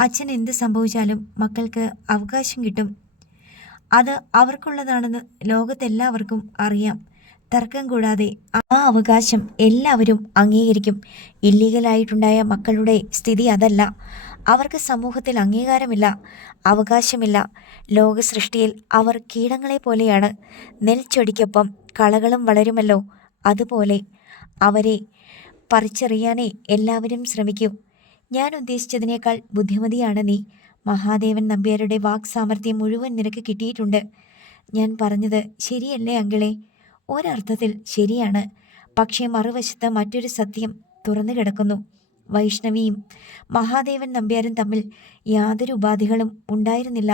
അച്ഛൻ എന്ത് സംഭവിച്ചാലും മക്കൾക്ക് അവകാശം കിട്ടും. അത് അവർക്കുള്ളതാണെന്ന് ലോകത്തെല്ലാവർക്കും അറിയാം. തർക്കം കൂടാതെ ആ അവകാശം എല്ലാവരും അംഗീകരിക്കും. ഇല്ലീഗലായിട്ടുണ്ടായ മക്കളുടെ സ്ഥിതി അതല്ല. അവർക്ക് സമൂഹത്തിൽ അംഗീകാരമില്ല, അവകാശമില്ല. ലോക സൃഷ്ടിയിൽ അവർ കീടങ്ങളെ പോലെയാണ്. നെൽച്ചൊടിക്കൊപ്പം കളകളും വളരുമല്ലോ, അതുപോലെ അവരെ പറിച്ചെറിയാനേ എല്ലാവരും ശ്രമിക്കൂ. ഞാൻ ഉദ്ദേശിച്ചതിനേക്കാൾ ബുദ്ധിമതിയാണ് നീ. മഹാദേവൻ നമ്പ്യാരുടെ വാക് സാമർഥ്യം മുഴുവൻ നിനക്ക് കിട്ടിയിട്ടുണ്ട്. ഞാൻ പറഞ്ഞത് ശരിയല്ലേ അങ്കിളെ? ഒരർത്ഥത്തിൽ ശരിയാണ്. പക്ഷേ മറുവശത്ത് മറ്റൊരു സത്യം തുറന്നു കിടക്കുന്നു. വൈഷ്ണവിയും മഹാദേവൻ നമ്പ്യാരും തമ്മിൽ യാതൊരു ഉപാധികളും ഉണ്ടായിരുന്നില്ല.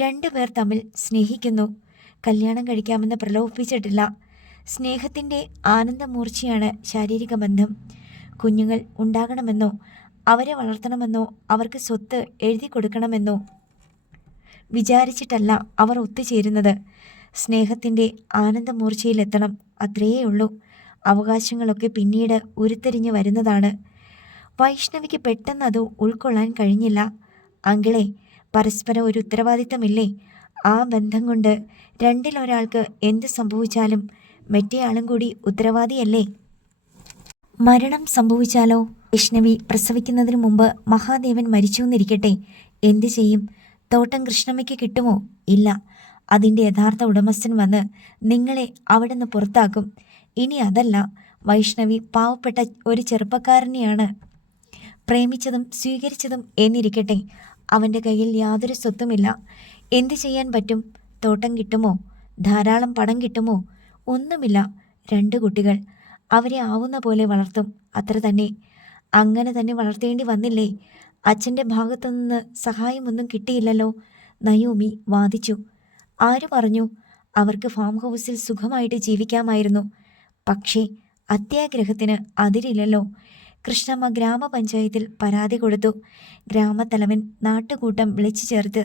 രണ്ടുപേർ തമ്മിൽ സ്നേഹിക്കുന്നു. കല്യാണം കഴിക്കാമെന്ന് പ്രലോഭിപ്പിച്ചിട്ടില്ല. സ്നേഹത്തിൻ്റെ ആനന്ദമൂർച്ചയാണ് ശാരീരിക ബന്ധം. കുഞ്ഞുങ്ങൾ ഉണ്ടാകണമെന്നോ അവരെ വളർത്തണമെന്നോ അവർക്ക് സ്വത്ത് എഴുതി കൊടുക്കണമെന്നോ വിചാരിച്ചിട്ടല്ല അവർ ഒത്തുചേരുന്നത്. സ്നേഹത്തിൻ്റെ ആനന്ദമൂർച്ചയിലെത്തണം, അത്രയേ ഉള്ളൂ. അവകാശങ്ങളൊക്കെ പിന്നീട് ഉരുത്തിരിഞ്ഞു വരുന്നതാണ്. വൈഷ്ണവിക്ക് പെട്ടെന്ന് അത് ഉൾക്കൊള്ളാൻ കഴിഞ്ഞില്ല. അങ്കിളെ, പരസ്പരം ഒരു ഉത്തരവാദിത്തമില്ലേ? ആ ബന്ധം കൊണ്ട് രണ്ടിലൊരാൾക്ക് എന്ത് സംഭവിച്ചാലും മറ്റേയാളും കൂടി ഉത്തരവാദിയല്ലേ? മരണം സംഭവിച്ചാലോ? വൈഷ്ണവി പ്രസവിക്കുന്നതിന് മുമ്പ് മഹാദേവൻ മരിച്ചു എന്നിരിക്കട്ടെ, എന്തു ചെയ്യും? തോട്ടം കൃഷ്ണമ്മയ്ക്ക് കിട്ടുമോ? ഇല്ല. അതിൻ്റെ യഥാർത്ഥ ഉടമസ്ഥൻ വന്ന് നിങ്ങളെ അവിടെ നിന്ന് പുറത്താക്കും. ഇനി അതല്ല, വൈഷ്ണവി പാവപ്പെട്ട ഒരു ചെറുപ്പക്കാരനെയാണ് പ്രേമിച്ചതും സ്വീകരിച്ചതും എന്നിരിക്കട്ടെ, അവൻ്റെ കയ്യിൽ യാതൊരു സ്വത്തുമില്ല. എന്തു ചെയ്യാൻ പറ്റും? തോട്ടം കിട്ടുമോ? ധാരാളം പണം കിട്ടുമോ? ഒന്നുമില്ല. 2 കുട്ടികൾ. അവരെ ആവുന്ന പോലെ വളർത്തും, അത്ര തന്നെ. അങ്ങനെ തന്നെ വളർത്തേണ്ടി വന്നില്ലേ? അച്ഛൻ്റെ ഭാഗത്തുനിന്ന് സഹായമൊന്നും കിട്ടിയില്ലല്ലോ, നയോമി വാദിച്ചു. ആര് പറഞ്ഞു? അവർക്ക് ഫാം ഹൗസിൽ സുഖമായിട്ട് ജീവിക്കാമായിരുന്നു. പക്ഷേ അത്യാഗ്രഹത്തിന് അതിരില്ലല്ലോ. കൃഷ്ണമ്മ ഗ്രാമപഞ്ചായത്തിൽ പരാതി കൊടുത്തു. ഗ്രാമത്തലവൻ നാട്ടുകൂട്ടം വിളിച്ചു ചേർത്ത്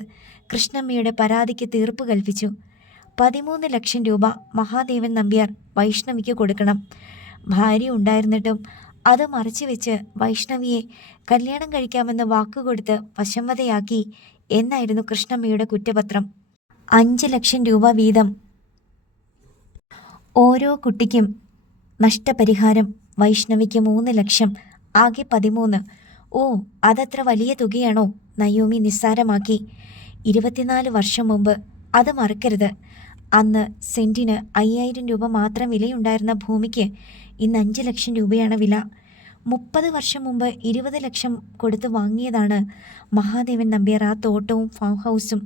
കൃഷ്ണമ്മയുടെ പരാതിക്ക് തീർപ്പ് കൽപ്പിച്ചു. 13 ലക്ഷം രൂപ മഹാദേവൻ നമ്പ്യാർ വൈഷ്ണവിക്ക് കൊടുക്കണം. ഭാര്യ ഉണ്ടായിരുന്നിട്ടും അത് മറച്ചുവെച്ച് വൈഷ്ണവിയെ കല്യാണം കഴിക്കാമെന്ന് വാക്കുകൊടുത്ത് വശംവദയാക്കി എന്നായിരുന്നു കൃഷ്ണമ്മയുടെ കുറ്റപത്രം. 5 ലക്ഷം രൂപ വീതം ഓരോ കുട്ടിക്കും നഷ്ടപരിഹാരം. വൈഷ്ണവിക്ക് 3 ലക്ഷം, ആകെ 13. ഓ, അതത്ര വലിയ തുകയാണോ? നയോമി നിസ്സാരമാക്കി. 24 വർഷം മുമ്പ്, അത് മറക്കരുത്. അന്ന് സെന്റിന് 5000 രൂപ മാത്രം വിലയുണ്ടായിരുന്ന ഭൂമിക്ക് ഇന്ന് 5 ലക്ഷം രൂപയാണ് വില. 30 വർഷം മുമ്പ് 20 ലക്ഷം കൊടുത്ത് വാങ്ങിയതാണ് മഹാദേവൻ നമ്പ്യാർ ആ തോട്ടവും ഫാം ഹൗസും.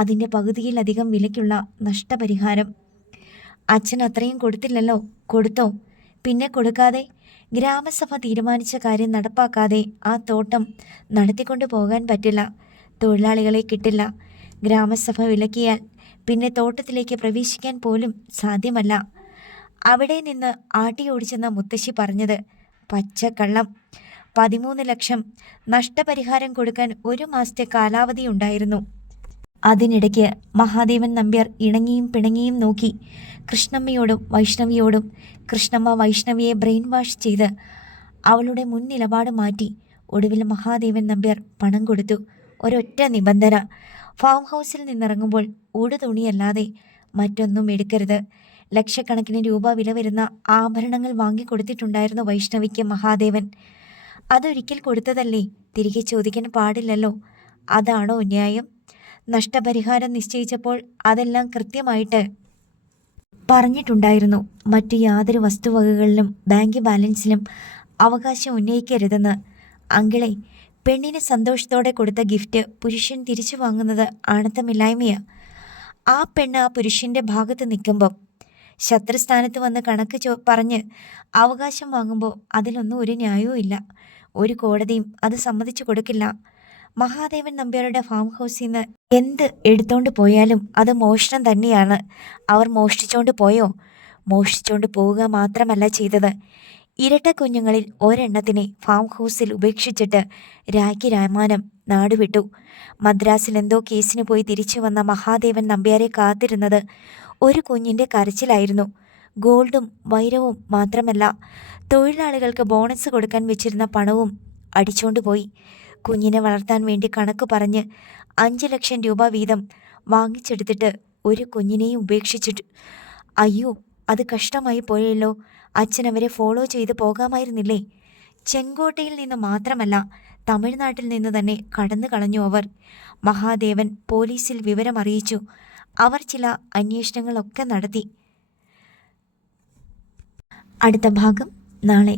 അതിൻ്റെ പകുതിയിലധികം വിലയ്ക്കുള്ള നഷ്ടപരിഹാരം. അച്ഛൻ അത്രയും കൊടുത്തില്ലല്ലോ. കൊടുത്തോ? പിന്നെ കൊടുക്കാതെ? ഗ്രാമസഭ തീരുമാനിച്ച കാര്യം നടപ്പാക്കാതെ ആ തോട്ടം നടത്തിക്കൊണ്ടു പോകാൻ പറ്റില്ല. തൊഴിലാളികളെ കിട്ടില്ല. ഗ്രാമസഭ വിലക്കിയാൽ പിന്നെ തോട്ടത്തിലേക്ക് പ്രവേശിക്കാൻ പോലും സാധ്യമല്ല. അവിടെ നിന്ന് ആട്ടിയോടിച്ചെന്ന മുത്തശ്ശി പറഞ്ഞത് പച്ചക്കള്ളം. 13 ലക്ഷം നഷ്ടപരിഹാരം കൊടുക്കാൻ 1 മാസത്തെ കാലാവധി ഉണ്ടായിരുന്നു. അതിനിടയ്ക്ക് മഹാദേവൻ നമ്പ്യാർ ഇണങ്ങിയും പിണങ്ങിയും നോക്കി, കൃഷ്ണമ്മയോടും വൈഷ്ണവിയോടും. കൃഷ്ണമ്മ വൈഷ്ണവിയെ ബ്രെയിൻ വാഷ് ചെയ്ത് അവളുടെ മുൻ നിലപാട് മാറ്റി. ഒടുവിൽ മഹാദേവൻ നമ്പ്യാർ പണം കൊടുത്തു. ഒരൊറ്റ നിബന്ധന: ഫാം ഹൗസിൽ നിന്നിറങ്ങുമ്പോൾ ഉടുതുണിയല്ലാതെ മറ്റൊന്നും എടുക്കരുത്. ലക്ഷക്കണക്കിന് രൂപ വില വരുന്ന ആഭരണങ്ങൾ വാങ്ങിക്കൊടുത്തിട്ടുണ്ടായിരുന്നു വൈഷ്ണവിക്ക് മഹാദേവൻ. അതൊരിക്കൽ കൊടുത്തതല്ലേ, തിരികെ ചോദിക്കാൻ പാടില്ലല്ലോ. അതാണോ ന്യായം? നഷ്ടപരിഹാരം നിശ്ചയിച്ചപ്പോൾ അതെല്ലാം കൃത്യമായിട്ട് പറഞ്ഞിട്ടുണ്ടായിരുന്നു. മറ്റു യാതൊരു വസ്തുവകകളിലും ബാങ്ക് ബാലൻസിലും അവകാശം ഉന്നയിക്കരുതെന്ന്. അങ്കിളെ, പെണ്ണിന് സന്തോഷത്തോടെ കൊടുത്ത ഗിഫ്റ്റ് പുരുഷൻ തിരിച്ചു വാങ്ങുന്നത് ആണത്തമില്ലായ്മയാണ്. ആ പെണ്ണ് ആ പുരുഷൻ്റെ ഭാഗത്ത് നിൽക്കുമ്പം, ശത്രുസ്ഥാനത്ത് വന്ന് കണക്ക് പറഞ്ഞ് അവകാശം വാങ്ങുമ്പോൾ അതിലൊന്നും ഒരു ന്യായവും ഇല്ല. ഒരു കോടതിയും അത് സമ്മതിച്ചു കൊടുക്കില്ല. മഹാദേവൻ നമ്പ്യാരുടെ ഫാം ഹൗസിൽ നിന്ന് എന്ത് എടുത്തോണ്ട് പോയാലും അത് മോഷണം തന്നെയാണ്. അവർ മോഷ്ടിച്ചോണ്ട് പോയോ? മോഷ്ടിച്ചോണ്ട് പോവുക മാത്രമല്ല ചെയ്തത്. ഇരട്ട കുഞ്ഞുങ്ങളിൽ ഒരെണ്ണത്തിനെ ഫാം ഹൗസിൽ ഉപേക്ഷിച്ചിട്ട് രാഖി രാമാനം നാടുവിട്ടു. മദ്രാസിൽ എന്തോ കേസിന് പോയി തിരിച്ചു വന്ന മഹാദേവൻ നമ്പ്യാരെ കാത്തിരുന്നത് ഒരു കുഞ്ഞിൻ്റെ കരച്ചിലായിരുന്നു. ഗോൾഡും വൈരവും മാത്രമല്ല, തൊഴിലാളികൾക്ക് ബോണസ് കൊടുക്കാൻ വെച്ചിരുന്ന പണവും അടിച്ചോണ്ട് പോയി. കുഞ്ഞിനെ വളർത്താൻ വേണ്ടി കണക്ക് പറഞ്ഞ് 5 ലക്ഷം രൂപ വീതം വാങ്ങിച്ചെടുത്തിട്ട് ഒരു കുഞ്ഞിനെയും ഉപേക്ഷിച്ചിട്ട്. അയ്യോ, അത് കഷ്ടമായി പോയല്ലോ. അച്ഛൻ അവരെ ഫോളോ ചെയ്ത് പോകാമായിരുന്നില്ലേ? ചെങ്കോട്ടയിൽ നിന്ന് മാത്രമല്ല, തമിഴ്നാട്ടിൽ നിന്ന് തന്നെ കടന്നു കളഞ്ഞു അവർ. മഹാദേവൻ പോലീസിൽ വിവരമറിയിച്ചു. അവർ ചില അന്വേഷണങ്ങളൊക്കെ നടത്തി. അടുത്ത ഭാഗം നാളെ.